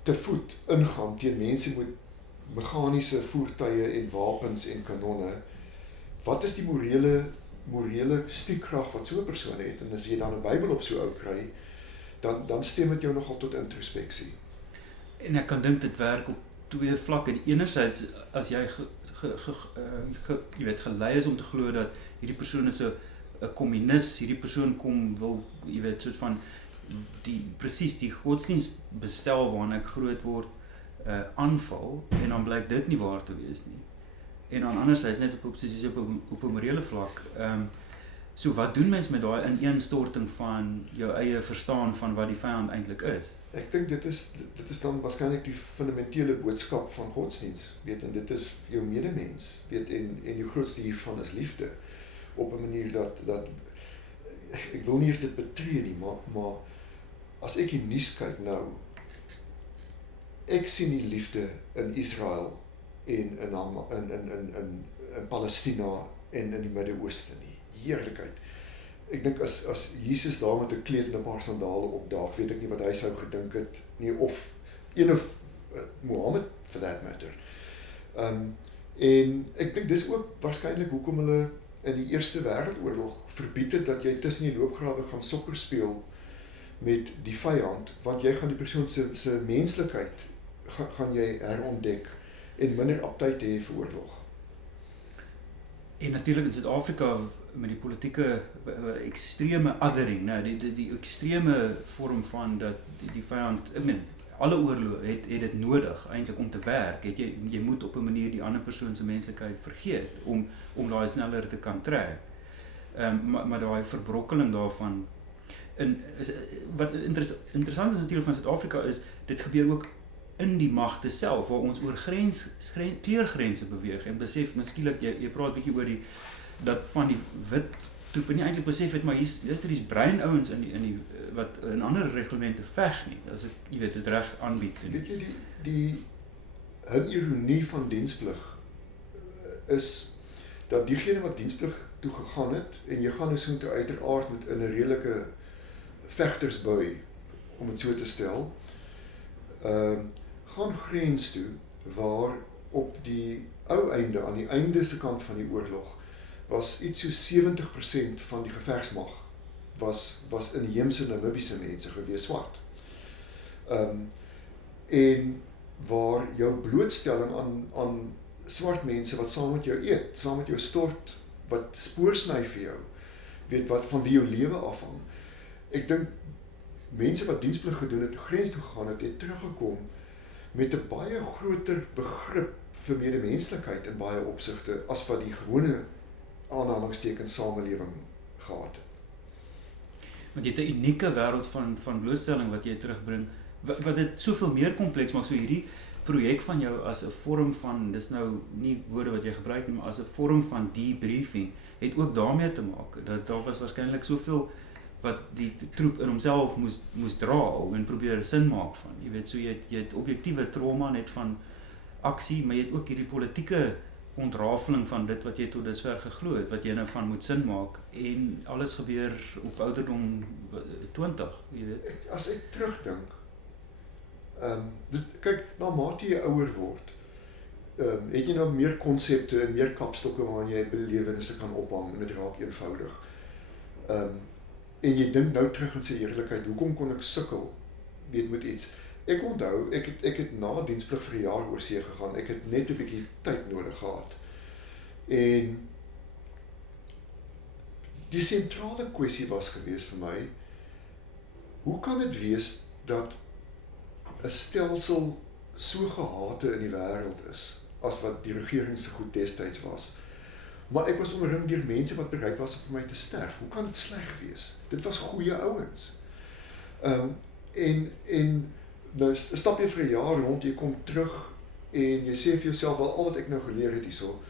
te voet ingaan teen mense met meganiese voertuie en wapens en kanonne. Wat is die morele stiekkrag wat so 'n persoon het? En as jy dan 'n Bybel op so ou kry, dan stem dit jou nogal tot introspeksie. En ek kan dink dit werk op twee vlakke. Die enerzijds as jy jy weet gelei is om te glo dat hierdie persoon is 'n kommunis, hierdie persoon wil jy weet soort van presies die godsdienstbestel waarna ek groot word aanval en dan blyk dit nie waar te wees nie. En dan anderzijds net op 'n morele vlak. So wat doen mens met daai ineenstorting van jou eie verstaan van wat die vyand eintlik is? Ek dink dit is dan waarskynlik die fundamentele boodskap van godsdienst, weet, en dit is jou medemens, weet, en die grootste hiervan is liefde, op 'n manier dat ek wil nie eers dit betree nie, maar as ek die nuus kyk nou, ek sien die liefde in Israel en in Palestina en in die Midde-Ooste nie. Heerlikheid. Ek dink as Jesus daar met 'n kleed en 'n paar sandale opdaag, weet ek nie wat hy sou gedink het nie, of Mohammed for that matter. En ek dink dis ook waarskynlik hoekom hulle in die Eerste Wêreldoorlog verbied het dat jy tussen die loopgrawe gaan sokker speel met die vyand, want jy gaan die persoon se menslikheid gaan jy herontdek en minder aptyd hê vir oorlog. En natuurlik in Suid-Afrika met die politieke ekstreme othering, nou die ekstreme vorm van dat die vyand, alle oorloë het dit nodig eintlik om te werk. Jy moet op 'n manier die ander persoon se menslikheid vergeet om daai sneller te kan trek. Maar daai verbrokkeling daarvan wat interessant is natuurlik van Suid-Afrika is dit gebeur ook in die magte self waar ons oor kleurgrense beweeg en besef miskien jy praat bietjie oor dat van die wit troepe nie eintlik besef het, maar hier's breinouens in die wat in ander reglemente veg nie, as ek, jy weet, dit reg aanbied. Weet jy, die ironie van diensplig is dat diegene wat diensplig toe gegaan het, en jy gaan nou so toe uiteraard met in 'n redelike vegtersbui, om het so te stel, gaan grens toe, waar op die ou einde, aan die einde se kant van die oorlog, was iets so 70% van die gevegsmag was inheemse Namibiese mense gewees, swart. En waar jou blootstelling aan swart mense wat saam met jou eet, saam met jou stort, wat spoor sny vir jou, weet wat van wie jou lewe afhang. Ek dink mense wat diensplig gedoen het, grens toe gegaan het teruggekom met 'n baie groter begrip vir medemenslikheid in baie opsigte as wat die gewone aanhalingstekens samelewing gehad het. Want jy het 'n unieke wêreld van blootstelling wat jy terugbring, wat dit soveel meer kompleks maak. So hierdie projek van jou as 'n vorm van, dis nou nie woorde wat jy gebruik nie, maar as 'n vorm van debriefing, het ook daarmee te maak, dat daar was waarskynlik soveel wat die troep in homself moes dra en probeer sin maak van. Jy weet, so jy het objektiewe trauma net van aksie, maar jy het ook hierdie politieke ontrafeling van dit wat jy tot dusver geglo het, wat jy nou van moet sin maak, en alles gebeur op ouderdom 20, jy weet. As ek terugdink, kyk, na mate jy ouer word, het jy nou meer konsepte en meer kapstokke waarin jy belewennisse kan ophang, en dit raak eenvoudig. En jy dink nou terug en sê eerlikheid, hoekom kon ek sukkel, weet met iets? Ek onthou, ek het na diensplig vir 'n jaar oor see gegaan, ek het net 'n bietjie tyd nodig gehad. En die sentrale kwessie was gewees vir my, hoe kan dit wees dat 'n stelsel so gehate in die wêreld is, as wat die regering se goed destyds was, maar ek was omring deur mense wat bereid was om vir my te sterf. Hoe kan dit sleg wees? Dit was goeie ouens. En nou stap jy vir 'n jaar rond, jy kom terug en jy sê vir jouself, wel, al wat ek nou geleer het hierso,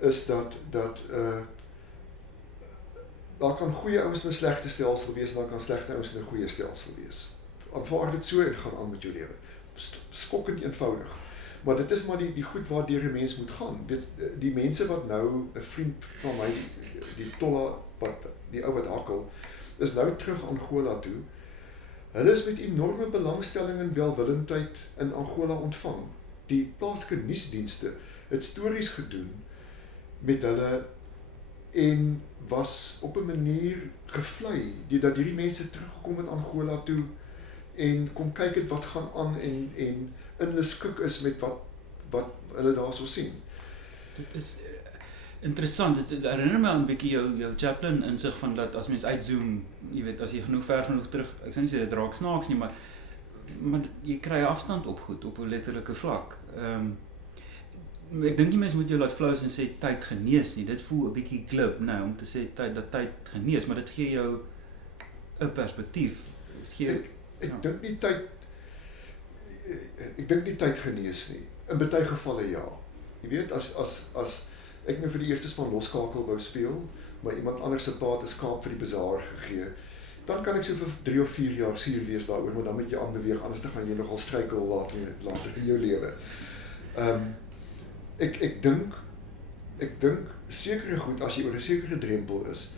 is dat daar kan goeie ouens in 'n slegte stelsel wees, en daar kan slegte ouens in 'n goeie stelsel wees. Aanvaar dit so en gaan aan met jou lewe. Skokkend eenvoudig. Maar dit is maar die goed waardeur 'n mens moet gaan. Die mense wat nou, 'n vriend van my, die Tolla, die ou wat hakkel, is nou terug Angola toe. Hulle is met enorme belangstelling en welwillendheid in Angola ontvang. Die plaaslike nuusdienste het stories gedoen met hulle en was op 'n manier gevlei, dat hierdie mense teruggekom in Angola toe en kom kyk het wat gaan aan en in hulle skik is met wat hulle daar so sien. Dit is interessant, dit herinner my aan 'n bietjie jou Chaplin insig van dat as mens uitzoom, jy weet, as jy ver genoeg terug, ek sou nie sê dit raak snaaks nie, maar jy kry afstand op goed, op 'n letterlike vlak. Ek dink nie mens moet jou laat flous en sê tyd genees nie, dit voel 'n bietjie glib, nou, om te sê dat tyd genees, maar dit gee jou 'n perspektief. Ek dink nie tyd genees nie. In baie gevalle ja. Jy weet, as ek nou vir die eerste span loskakel wou speel, maar iemand anders se pa het 'n skaap vir die bazaar gegee, dan kan ek so vir 3 of 4 jaar suur wees daaroor, maar dan moet jy aanbeweeg, anders dan gaan jy nogal struikel later in jou lewe. Ek dink sekere goed, as jy oor 'n sekere drempel is,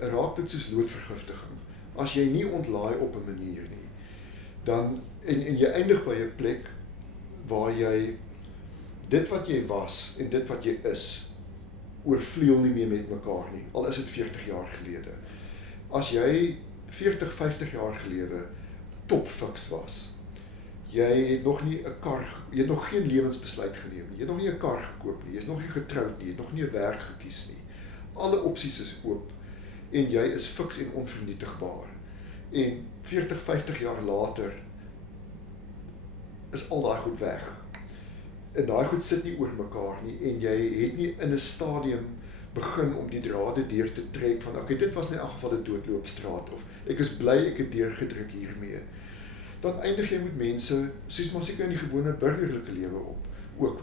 raak dit soos loodvergiftiging. As jy nie ontlaai op 'n manier nie, dan en jy eindig by 'n plek waar jy dit wat jy was en dit wat jy is, oorvleuel nie meer met mekaar nie, al is dit 40 jaar gelede. As jy 40, 50 jaar gelede topfiks was, jy het nog nie 'n kar, jy het nog geen lewensbesluit geneem nie, jy het nog nie 'n kar gekoop nie, jy is nog nie getroud nie, jy het nog nie 'n werk gekies nie. Alle opsies is oop en jy is fiks en onvernietigbaar. En 40, 50 jaar later is al daai goed weg. En daai goed sit nie oor mekaar nie en jy het nie in 'n stadium begin om die drade deur te trek van okay, dit was in elk geval 'n doodloopstraat of ek is bly ek het deurgedruk hiermee. Dan eindig jy met mense soos maar seker in die gewone burgerlike lewe op, ook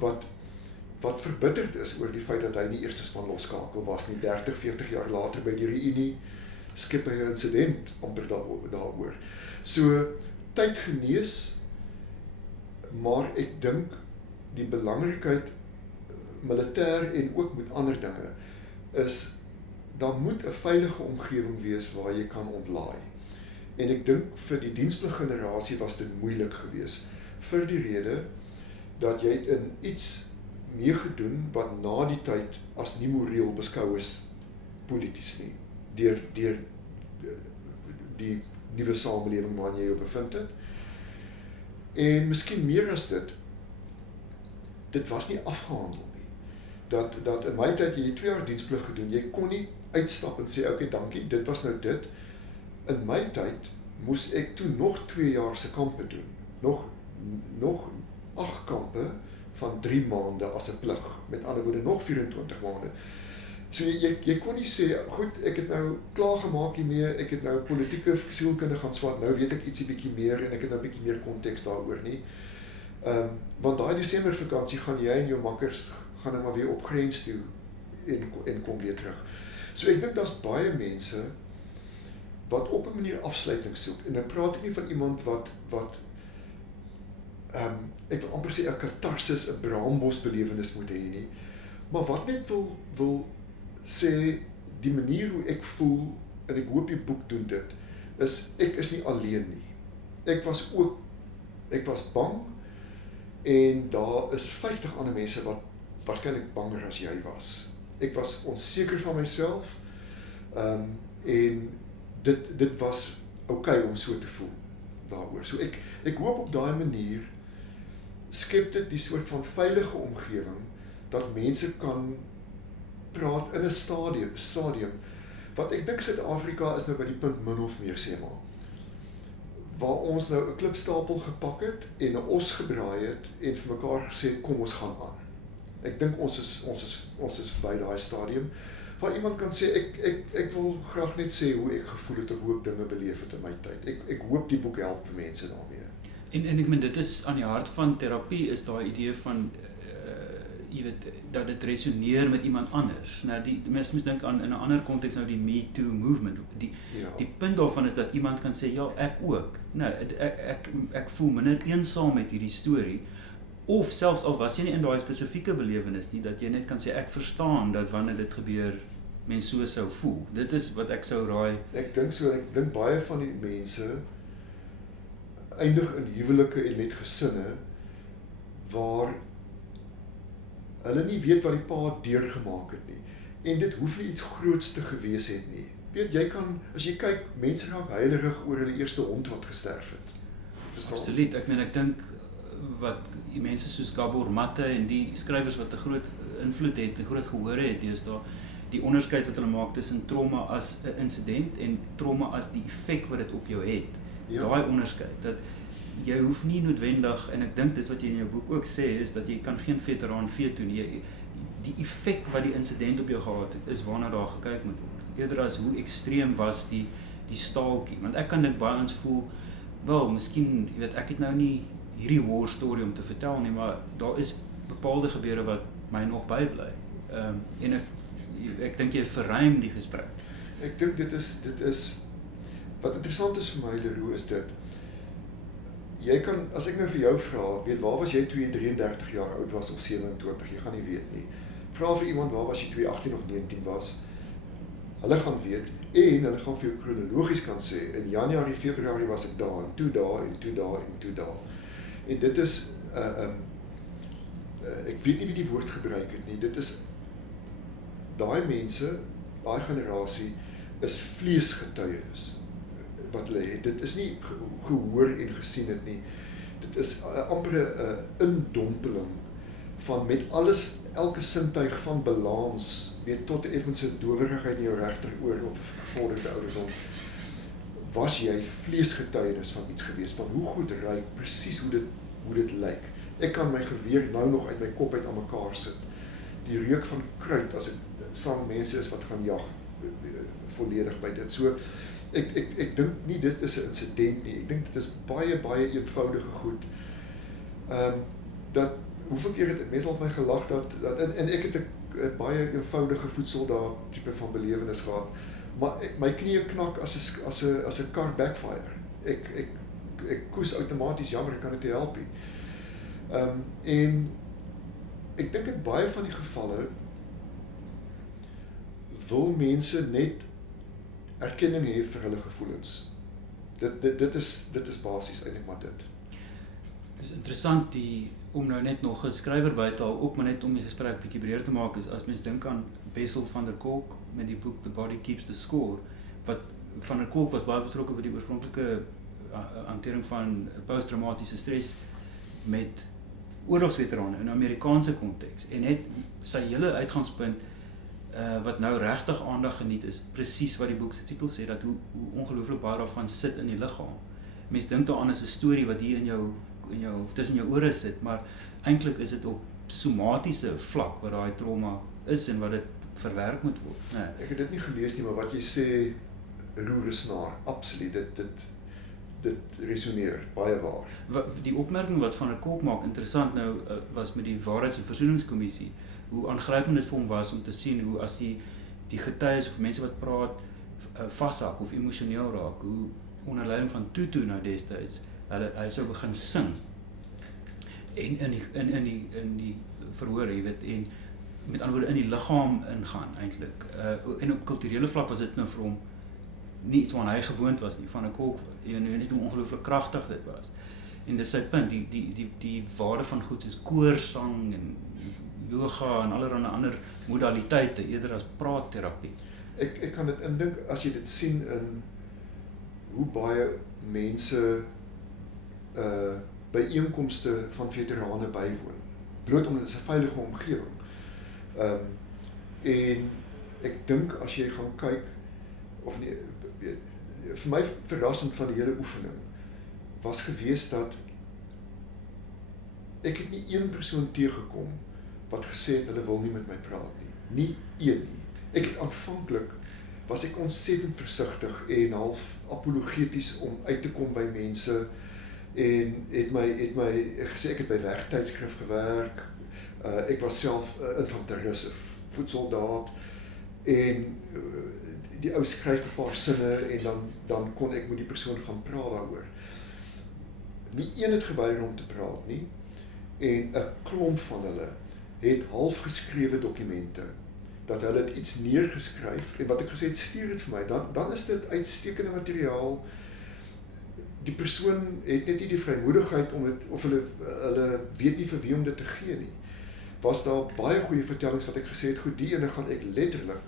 wat verbitterd is oor die feit dat hy nie eerste span losskakel was nie. 30, 40 jaar later by die reunie skep hy 'n insident amper daaroor. So, tyd genees, maar ek dink die belangrikheid militêr en ook met ander dinge is, daar moet 'n veilige omgewing wees waar jy kan ontlaai. En ek dink vir die diensplig generasie was dit moeilik geweest, vir die rede dat jy in iets meegedoen wat na die tyd as nie moreel beskou is polities nie, deur die nuwe samelewing waarin jy jou bevind het. En miskien meer as dit was nie afgehandel nie. Dat in my tyd, jy het 2 jaar diensplig gedoen, jy kon nie uitstap en sê, okay, dankie, dit was nou dit. In my tyd moes ek toe nog 2 jaar se kampe doen. Nog 8 kampe van 3 maande as 'n plig. Met ander woorde, nog 24 maande. So jy kon nie sê, goed, ek het nou klaar gemaak hiermee, ek het nou politieke sielkunde gaan swat, nou weet ek ietsie bietjie meer en ek het nou bietjie meer konteks daaroor nie. Want daai Desembervakansie gaan jy en jou makkers gaan nou maar weer op grens toe en kom weer terug. So ek dink daar's baie mense wat op 'n manier afsluiting soek. En dan praat ek nie van iemand wat ek wil amper sê 'n katarsis, 'n braambos belewenis moet hê nie, maar wat net wil sê, die manier hoe ek voel, en ek hoop die boek doen dit, is ek is nie alleen nie. Ek was bang, en daar is 50 ander mense wat waarskynlik banger as jy was. Ek was onseker van myself, en dit was okay om so te voel daaroor. So ek hoop op daai manier skep dit die soort van veilige omgewing dat mense kan praat in 'n stadium wat ek dink Suid-Afrika is nou by die punt min of meer sê maar, waar ons nou 'n klipstapel gepak het en 'n os gebraai het en vir mekaar gesê kom ons gaan aan. Ek dink ons is by daai stadium waar iemand kan sê ek wil graag net sê hoe ek gevoel het of hoe ek dinge beleef het in my tyd. Ek hoop die boek help vir mense daarmee. En ek meen dit is aan die hart van terapie is daai idee van jy weet dat dit resoneer met iemand anders. Nou mens moet dink aan in 'n ander konteks nou die Me Too movement. Die punt daarvan is dat iemand kan sê ja, ek ook. Nou ek voel minder eensaam met hierdie storie. Of selfs al was jy nie in daai spesifieke belewenis nie, dat jy net kan sê ek verstaan dat wanneer dit gebeur mens so sou voel. Dit is wat ek sou raai. Ek dink baie van die mense eindig in huwelike en met gesinne waar hulle nie weet wat die pa deurgemaak het nie. En dit hoef nie iets groots te gewees het nie. Weet, jy kan, as jy kyk, mense raak huilerig oor hulle eerste hond wat gesterf het. Verstaan? Absoluut. Ek dink wat mense soos Gabor Maté en die skrywers wat 'n groot invloed het, 'n groot gehoor het, dis daar die onderskeid wat hulle maak tussen trauma as 'n insident en trauma as die effek wat dit op jou het. Ja. Daai onderskeid dat jy hoef nie noodwendig, en ek dink dis wat jy in jou boek ook sê, is dat jy kan geen veteraan veto nie. Die effek wat die insident op jou gehad het, is waarna daar gekyk moet word. Eerder as hoe ekstreem was die staaltjie. Want ek kan dink baie ons voel, wel, miskien, jy weet, ek het nou nie hierdie war story om te vertel nie, maar daar is bepaalde gebeure wat my nog bybly. En ek dink jy verruim die gesprek. Ek dink dit is wat interessant is vir my, Leroux, is dit. Jy kan, as ek nou vir jou vra, weet, waar was jy toe jy 33 jaar oud was of 27, jy gaan nie weet nie. Vra vir iemand, waar was jy toe jy 18 of 19 was, hulle gaan weet, en hulle gaan vir jou kronologies kan sê, in Januarie, Februarie was ek daar, en toe daar, en toe daar, en toe daar. En dit is, ek weet nie wie die woord gebruik het nie, dit is, daai mense, daai generasie, is vleesgetuienis wat hulle het. Dit is nie gehoor en gesien het nie. Dit is amper 'n indompeling van met alles, elke sintuig van balans, weet tot 'n effense dowerigheid in jou regteroor op gevorderde ouderdom. Was jy vleesgetuienis van iets gewees, van hoe goed ryk, presies hoe dit lyk. Ek kan my geweer nou nog uit my kop uit aan mekaar sit. Die reuk van kruit as ek saam mense is wat gaan jag, volledig by dit. So ek dink nie dit is 'n insident nie. Ek dink dit is baie eenvoudige goed. Dat hoeveel keer het mense al van my gelag dat en ek het 'n baie eenvoudige voedseldaad tipe van belewenis gehad, maar my knieë knak as 'n kar backfire. Ek koes outomaties, jammer, ek kan dit nie help nie. En ek dink in baie van die gevalle wil mense net erkenning hê vir hulle gevoelens. Dit is basies eintlik maar dit. Dit is interessant om nou net nog 'n skrywer by te haal, ook maar net om die gesprek bietjie breër te maak, is as mens dink aan Bessel van der Kolk met die boek The Body Keeps the Score, wat van der Kolk was baie betrokke by die oorspronklike hantering van posttraumatiese stres met oorlogsveterane in 'n Amerikaanse konteks, en net sy hele uitgangspunt wat nou regtig aandag geniet is presies wat die boek se titel sê, dat hoe ongelooflik baie daarvan sit in die liggaam. Mens dink daaraan as 'n storie wat hier in jou tussen jou ore sit, maar eintlik is dit op somatiese vlak wat daai trauma is en wat dit verwerk moet word. Nee. Ek het dit nie gelees nie, maar wat jy sê roer snaar, absoluut, dit resoneer baie waar. Die opmerking wat Van der Kolk maak, interessant nou, was met die Waarheids- en Versoeningskommissie, hoe aangrypend dit vir hom was om te sien hoe as die getuies of mense wat praat vashak of emosioneel raak, hoe onder leiding van Tutu nou destyds, hy sou begin sing en in die verhoor, jy weet, en met ander woorde in die liggaam ingaan eintlik. En op kulturele vlak was dit nou vir hom nie iets waaraan hy gewoond was nie, Van der Kolk, net hoe ongelooflik kragtig dit was. En dis sy punt, die waarde van goed soos koorsang en yoga en allerlei ander modaliteite eerder as praatterapie. Ek kan dit indink as jy dit sien in hoe baie mense byeenkomste van veterane bywoon, bloot omdat dit is 'n veilige omgewing. En ek dink as jy gaan kyk, of nie, vir my verrassend van die hele oefening was gewees dat ek het nie een persoon teëgekom wat gesê het hulle wil nie met my praat nie. Nie een nie. Ek het aanvanklik was ek ontsettend versigtig en half apologeties om uit te kom by mense en het my gesê ek het by wegtydskrif gewerk. Ek was self 'n infanteris, 'n voedsoldaat en die ou skryf 'n paar sinne en dan kon ek met die persoon gaan praat daaroor. Nie een het geweier om te praat nie en 'n klomp van hulle het halfgeskrewe dokumente dat hulle het iets neergeskryf en wat ek gesê het, stuur dit vir my, dan is dit uitstekende materiaal. Die persoon het net nie die vrymoedigheid om dit, of hulle weet nie vir wie om dit te gee nie. Was daar baie goeie vertellings wat ek gesê het, goed, die ene gaan ek letterlik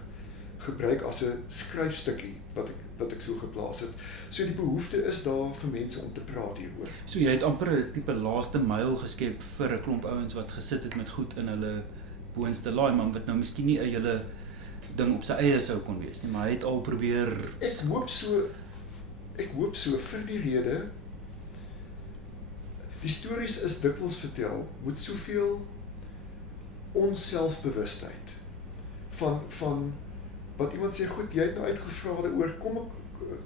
gebruik as 'n skryfstukkie wat ek so geplaas het. So die behoefte is daar vir mense om te praat hieroor. So jy het amper 'n tipe laaste myl geskep vir 'n klomp ouens wat gesit het met goed in hulle boonste laai, maar wat nou miskien nie 'n hele ding op sy eie sou kon wees nie, maar hy het al probeer. Ek hoop so vir die rede, die stories is dikwels vertel met soveel onselfbewustheid van wat iemand sê, goed, jy het nou uitgevra daaroor,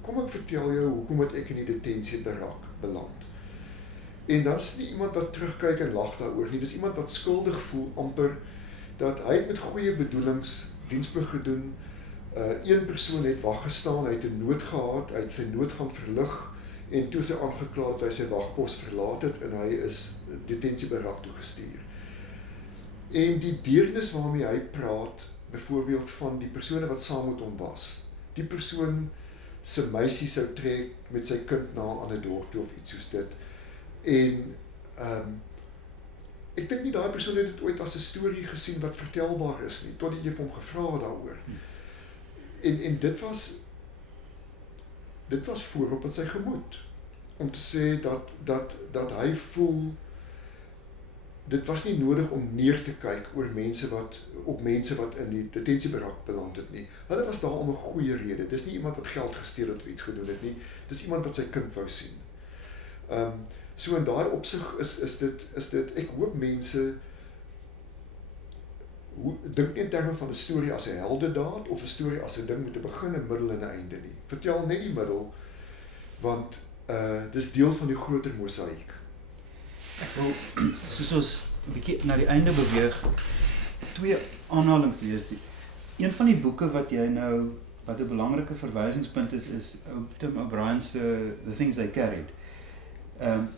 kom ek vertel jou hoekom het ek in die detensiebarak beland. En dan is nie iemand wat terugkyk en lag daaroor nie, dis iemand wat skuldig voel amper dat hy het met goeie bedoelings diensplig gedoen. Een persoon het wag gestaan, hy het 'n nood gehad, hy het sy nood gaan verlig en toe sy aangekla dat hy sy wagpos verlaat het en hy is detensiebarak toegestuur. En die deernis waarmee hy praat, byvoorbeeld van die persone wat saam met hom was. Die persoon se meisie sou trek met sy kind na 'n ander dorp toe of iets soos dit. En ek dink nie daai persoon het dit ooit as 'n storie gesien wat vertelbaar is nie, totdat jy vir hom gevra het daaroor. En dit was voorop in sy gemoed om te sê dat hy voel dit was nie nodig om neer te kyk op mense wat in die detensiebarak beland het nie. Hulle was daar om 'n goeie rede. Dis nie iemand wat geld gesteel het of iets gedoen het nie. Dis iemand wat sy kind wou sien. So in daai opsig is dit ek hoop mense dink nie in terme van 'n storie as 'n heldedaad of 'n storie as 'n ding met 'n begin, 'n middel en 'n einde nie. Vertel net die middel, want dis deel van die groter mosaïek. Ek wil, soos ons 'n bietjie na die einde beweeg, 2 aanhalings lees. Een van die boeke wat jy nou, wat 'n belangrike verwysingspunt is Tim O'Brien se The Things They Carried.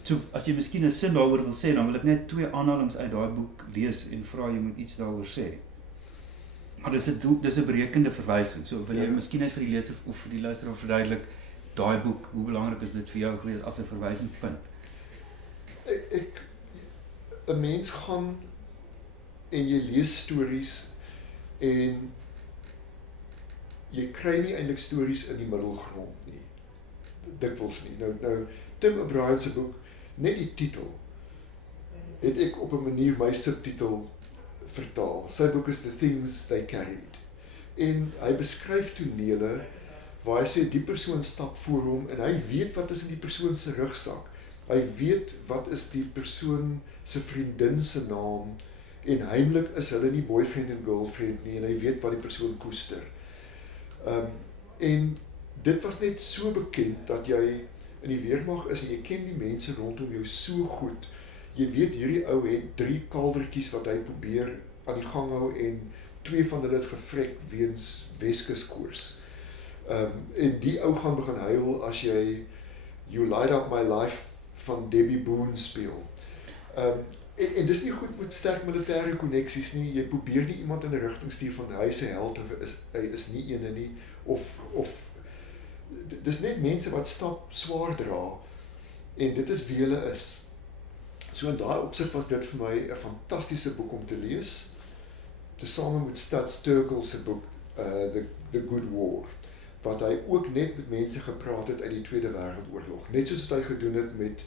So as jy miskien 'n sin daaroor wil sê, dan wil ek net 2 aanhalings uit daai boek lees en vra jy moet iets daaroor sê. Maar dis 'n berekende verwysing. So wil jy miskien net vir die leser of vir die luisteraar verduidelik daai boek, hoe belangrik is dit vir jou gewees as 'n verwysingspunt? 'n mens gaan en jy lees stories en jy kry nie eintlik stories in die middelgrond nie. Dikwels nie. Nou Tim O'Brien se boek, net die titel, het ek op 'n manier my subtitel vertaal. Sy boek is The Things They Carried. En hy beskryf tonele waar hy sê die persoon stap voor hom en hy weet wat is in die persoon se rugsak. Hy weet wat is die persoon se vriendin se naam en heimlik is hulle nie boyfriend en girlfriend nie en hy weet wat die persoon koester. En dit was net so bekend dat jy in die weermag is en jy ken die mense rondom jou so goed. Jy weet hierdie ou het 3 kalwertjies wat hy probeer aan die gang hou en 2 van hulle het gevrek weens Weskuskoors. En die ou gaan begin huil as jy You Light Up My Life van Debbie Boone speel. En dis nie goed met sterk militêre koneksies nie. Jy probeer nie iemand in 'n rigting stuur van hy se held of hy is nie ene nie of dis net mense wat stap swaar dra en dit is wie hulle is. So in daai opsig was dit vir my 'n fantastiese boek om te lees, tesame met Studs Terkel se boek The Good War, wat hy ook net met mense gepraat het uit die Tweede Wêreldoorlog, net soos wat hy gedoen het met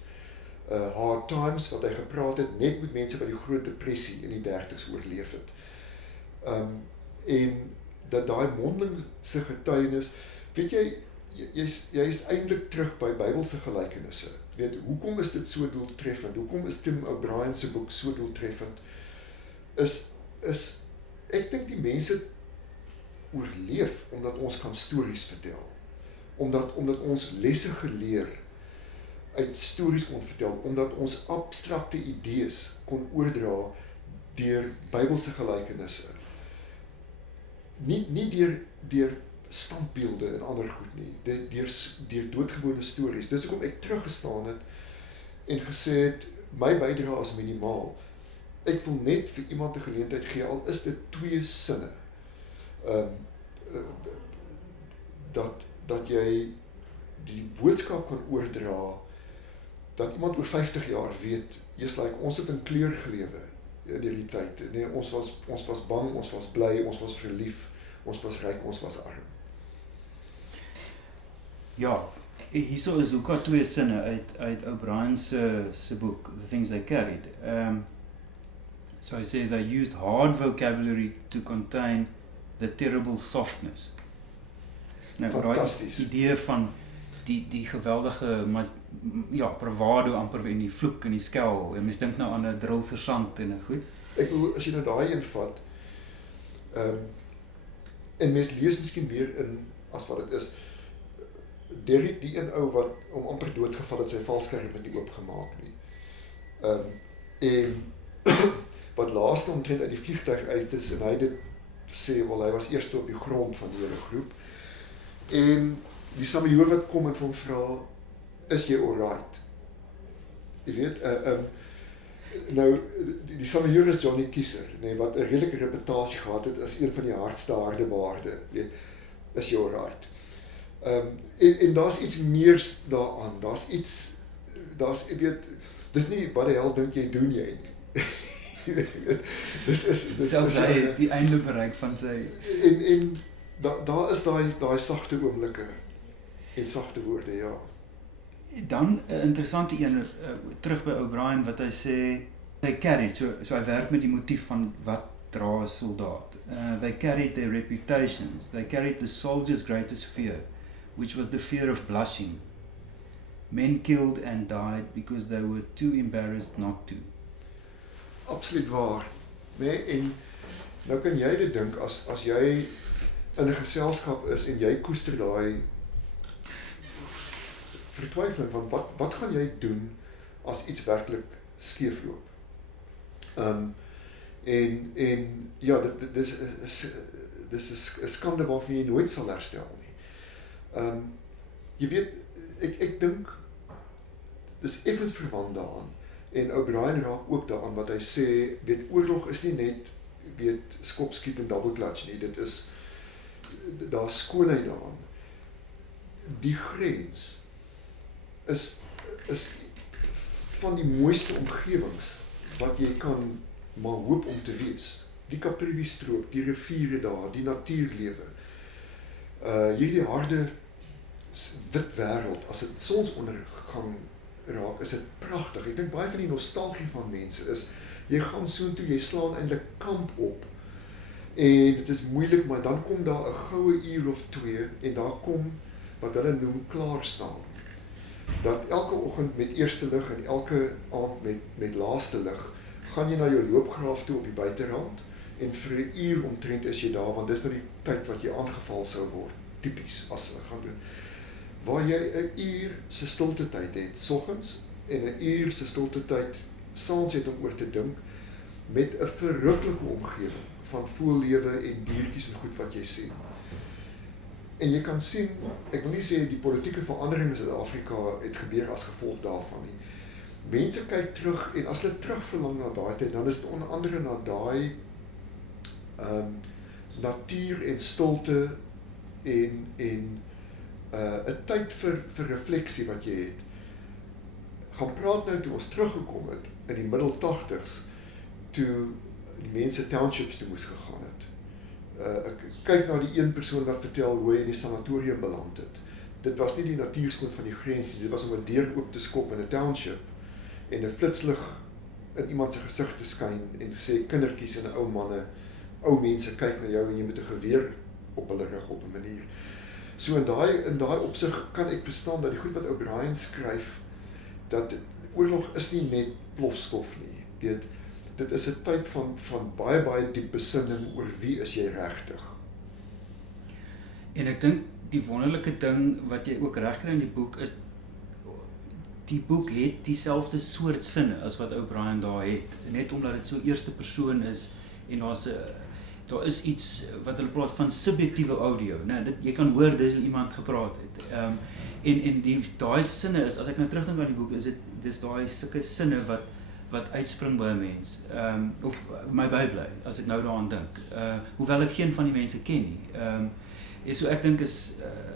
Hard Times, wat hy gepraat het net met mense wat die Groot Depressie in die 30's oorleef het. En dat daai mondelingse getuienis, weet jy is eintlik terug by Bybelse gelykenisse. Weet, hoekom is dit so doeltreffend? Hoekom is Tim O'Brien se boek so doeltreffend? Ek dink die mense oorleef omdat ons kan stories vertel. Omdat ons lesse geleer uit stories kon vertel, omdat ons abstrakte idees kon oordra deur Bybelse gelykenisse. Nie deur standbeelde en ander goed nie, deur doodgewone stories. Dis hoekom ek teruggestaan het en gesê het, my bydrae is minimaal. Ek wil net vir iemand 'n geleentheid gee, al is dit 2 sinne, dat jy die boodskap kan oordra, dat iemand oor 50 jaar weet, ons het in kleur gelewe in die tyd. Nee, ons was bang, ons was bly, ons was verlief, ons was ryk, ons was arm. Ja, hierso is ook al 2 sinne uit O'Brien se boek, The Things They Carried. So I say they used hard vocabulary to contain the terrible softness. Nou, Fantasties. Die idee van die geweldige, bravado amper in die vloek en die skel. En mens dink nou aan 'n drill sergeant en goed. Ek bedoel, as jy nou daai een vat, en mens lees miskien meer in as wat dit is. Derrick, die een ou wat om amper doodgeval het, sy valskerm het nie oopgemaak nie. En wat laaste omtrent uit die vliegtuig uit is, en hy dit sê, hy was eerste op die grond van die hele groep. En die Samoeër wat kom en vir hom vra, is jy alright? Jy weet, nou, die Samoeër is Johnny Kieser, nee, wat 'n redelike reputasie gehad het as een van die hardste hardebaarde, weet, is jy alright? En daar's iets meer daaraan, jy weet, dis nie, wat die hel dink jy doen jy nie. Selfs hy het die einde bereik van sy... En daar is daai sagte oomblikke en sagte woorde, ja. Dan 'n interessante een, terug by O'Brien, wat hy sê, they carried, so hy werk met die motief van wat dra 'n soldaat. They carried their reputations, they carried the soldier's greatest fear, which was the fear of blushing. Men killed and died because they were too embarrassed not to. Absoluut waar. Nee, en nou kan jy dit dink, as jy in 'n geselskap is en jy koester daai vertwyfeling van wat gaan jy doen as iets werklik skeefloop? En ja, dis is 'n skande waarvan jy nooit sal herstel nie. Jy weet, ek dink dis effens verwant daaraan. En O'Brien raak ook daaraan wat hy sê, weet, oorlog is nie net, weet, skop, skiet en double clutch nie, dit is, daar skoonheid daaraan. Die grens is van die mooiste omgewings wat jy kan maar hoop om te wees. Die Kaprivi-strook, die riviere daar, die natuurlewe. Hierdie harde wit wêreld, as dit sonsondergang raak, is dit pragtig. Ek dink baie van die nostalgie van mense is, jy gaan soontoe, jy slaan eintlik kamp op. En dit is moeilik, maar dan kom daar 'n goue uur of 2 en daar kom wat hulle noem klaarstaan. Dat elke oggend met eerste lig en elke aand met laaste lig, gaan jy na jou loopgraaf toe op die buiterand en vir 'n uur omtrent is jy daar, want dis nou die tyd wat jy aangeval sou word, tipies as hulle gaan doen. Waar jy 'n uur se stilte tyd het, soggens, en 'n uur se stilte tyd saans het om oor te dink, met 'n verruklike omgewing van voëllewe en diertjies en goed wat jy sien. En jy kan sien, ek wil nie sê die politieke verandering in Suid-Afrika het gebeur as gevolg daarvan nie. Mense kyk terug en as hulle terugverlang na daai tyd, dan is dit onder andere na daai natuur en stilte en 'n tyd vir refleksie wat jy het. Gaan praat nou toe ons teruggekom het in die middel 80s, toe die mense townships toe moes gegaan het. Ek kyk na die een persoon wat vertel hoe hy in die sanatorium beland het. Dit was nie die natuurskoon van die grens nie, dit was om 'n deur oop te skop in 'n township en 'n flitslig in iemand se gesig te skyn en te sê kindertjies en ou mense kyk na jou en jy met 'n geweer op hulle rug op 'n manier. So in daai opsig kan ek verstaan dat die goed wat O'Brien skryf, dat oorlog is nie net plofstof nie. Weet, dit is 'n tyd van baie diep besinning oor wie is jy regtig. En ek dink die wonderlike ding wat jy ook regkry in die boek is, die boek het dieselfde soort sinne as wat O'Brien daar het, net omdat dit so eerste persoon is en daar is iets wat hulle praat van subjektiewe audio. Nou, jy kan hoor dis hoe iemand gepraat het. En daai sinne is, as ek nou terugdink aan die boek, dis daai sulke sinne wat uitspring by 'n mens, of my bybly, as ek nou daaraan dink. Hoewel ek geen van die mense ken nie. So ek dink is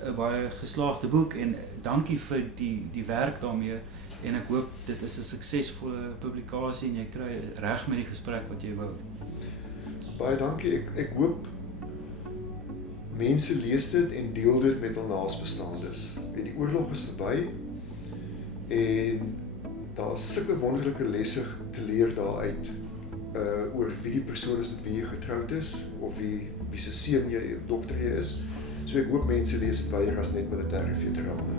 'n baie geslaagde boek en dankie vir die werk daarmee en ek hoop dit is 'n suksesvolle publikasie en jy kry reg met die gesprek wat jy wou. Baie dankie, ek hoop mense lees dit en deel dit met hul naasbestaandes. Die oorlog is verby en daar is sulke wonderlike lesse te leer daaruit oor wie die persoon is met wie jy getroud is of wie se seun jy, dogter jy is. So ek hoop mense lees dit weier as net militêre veterane.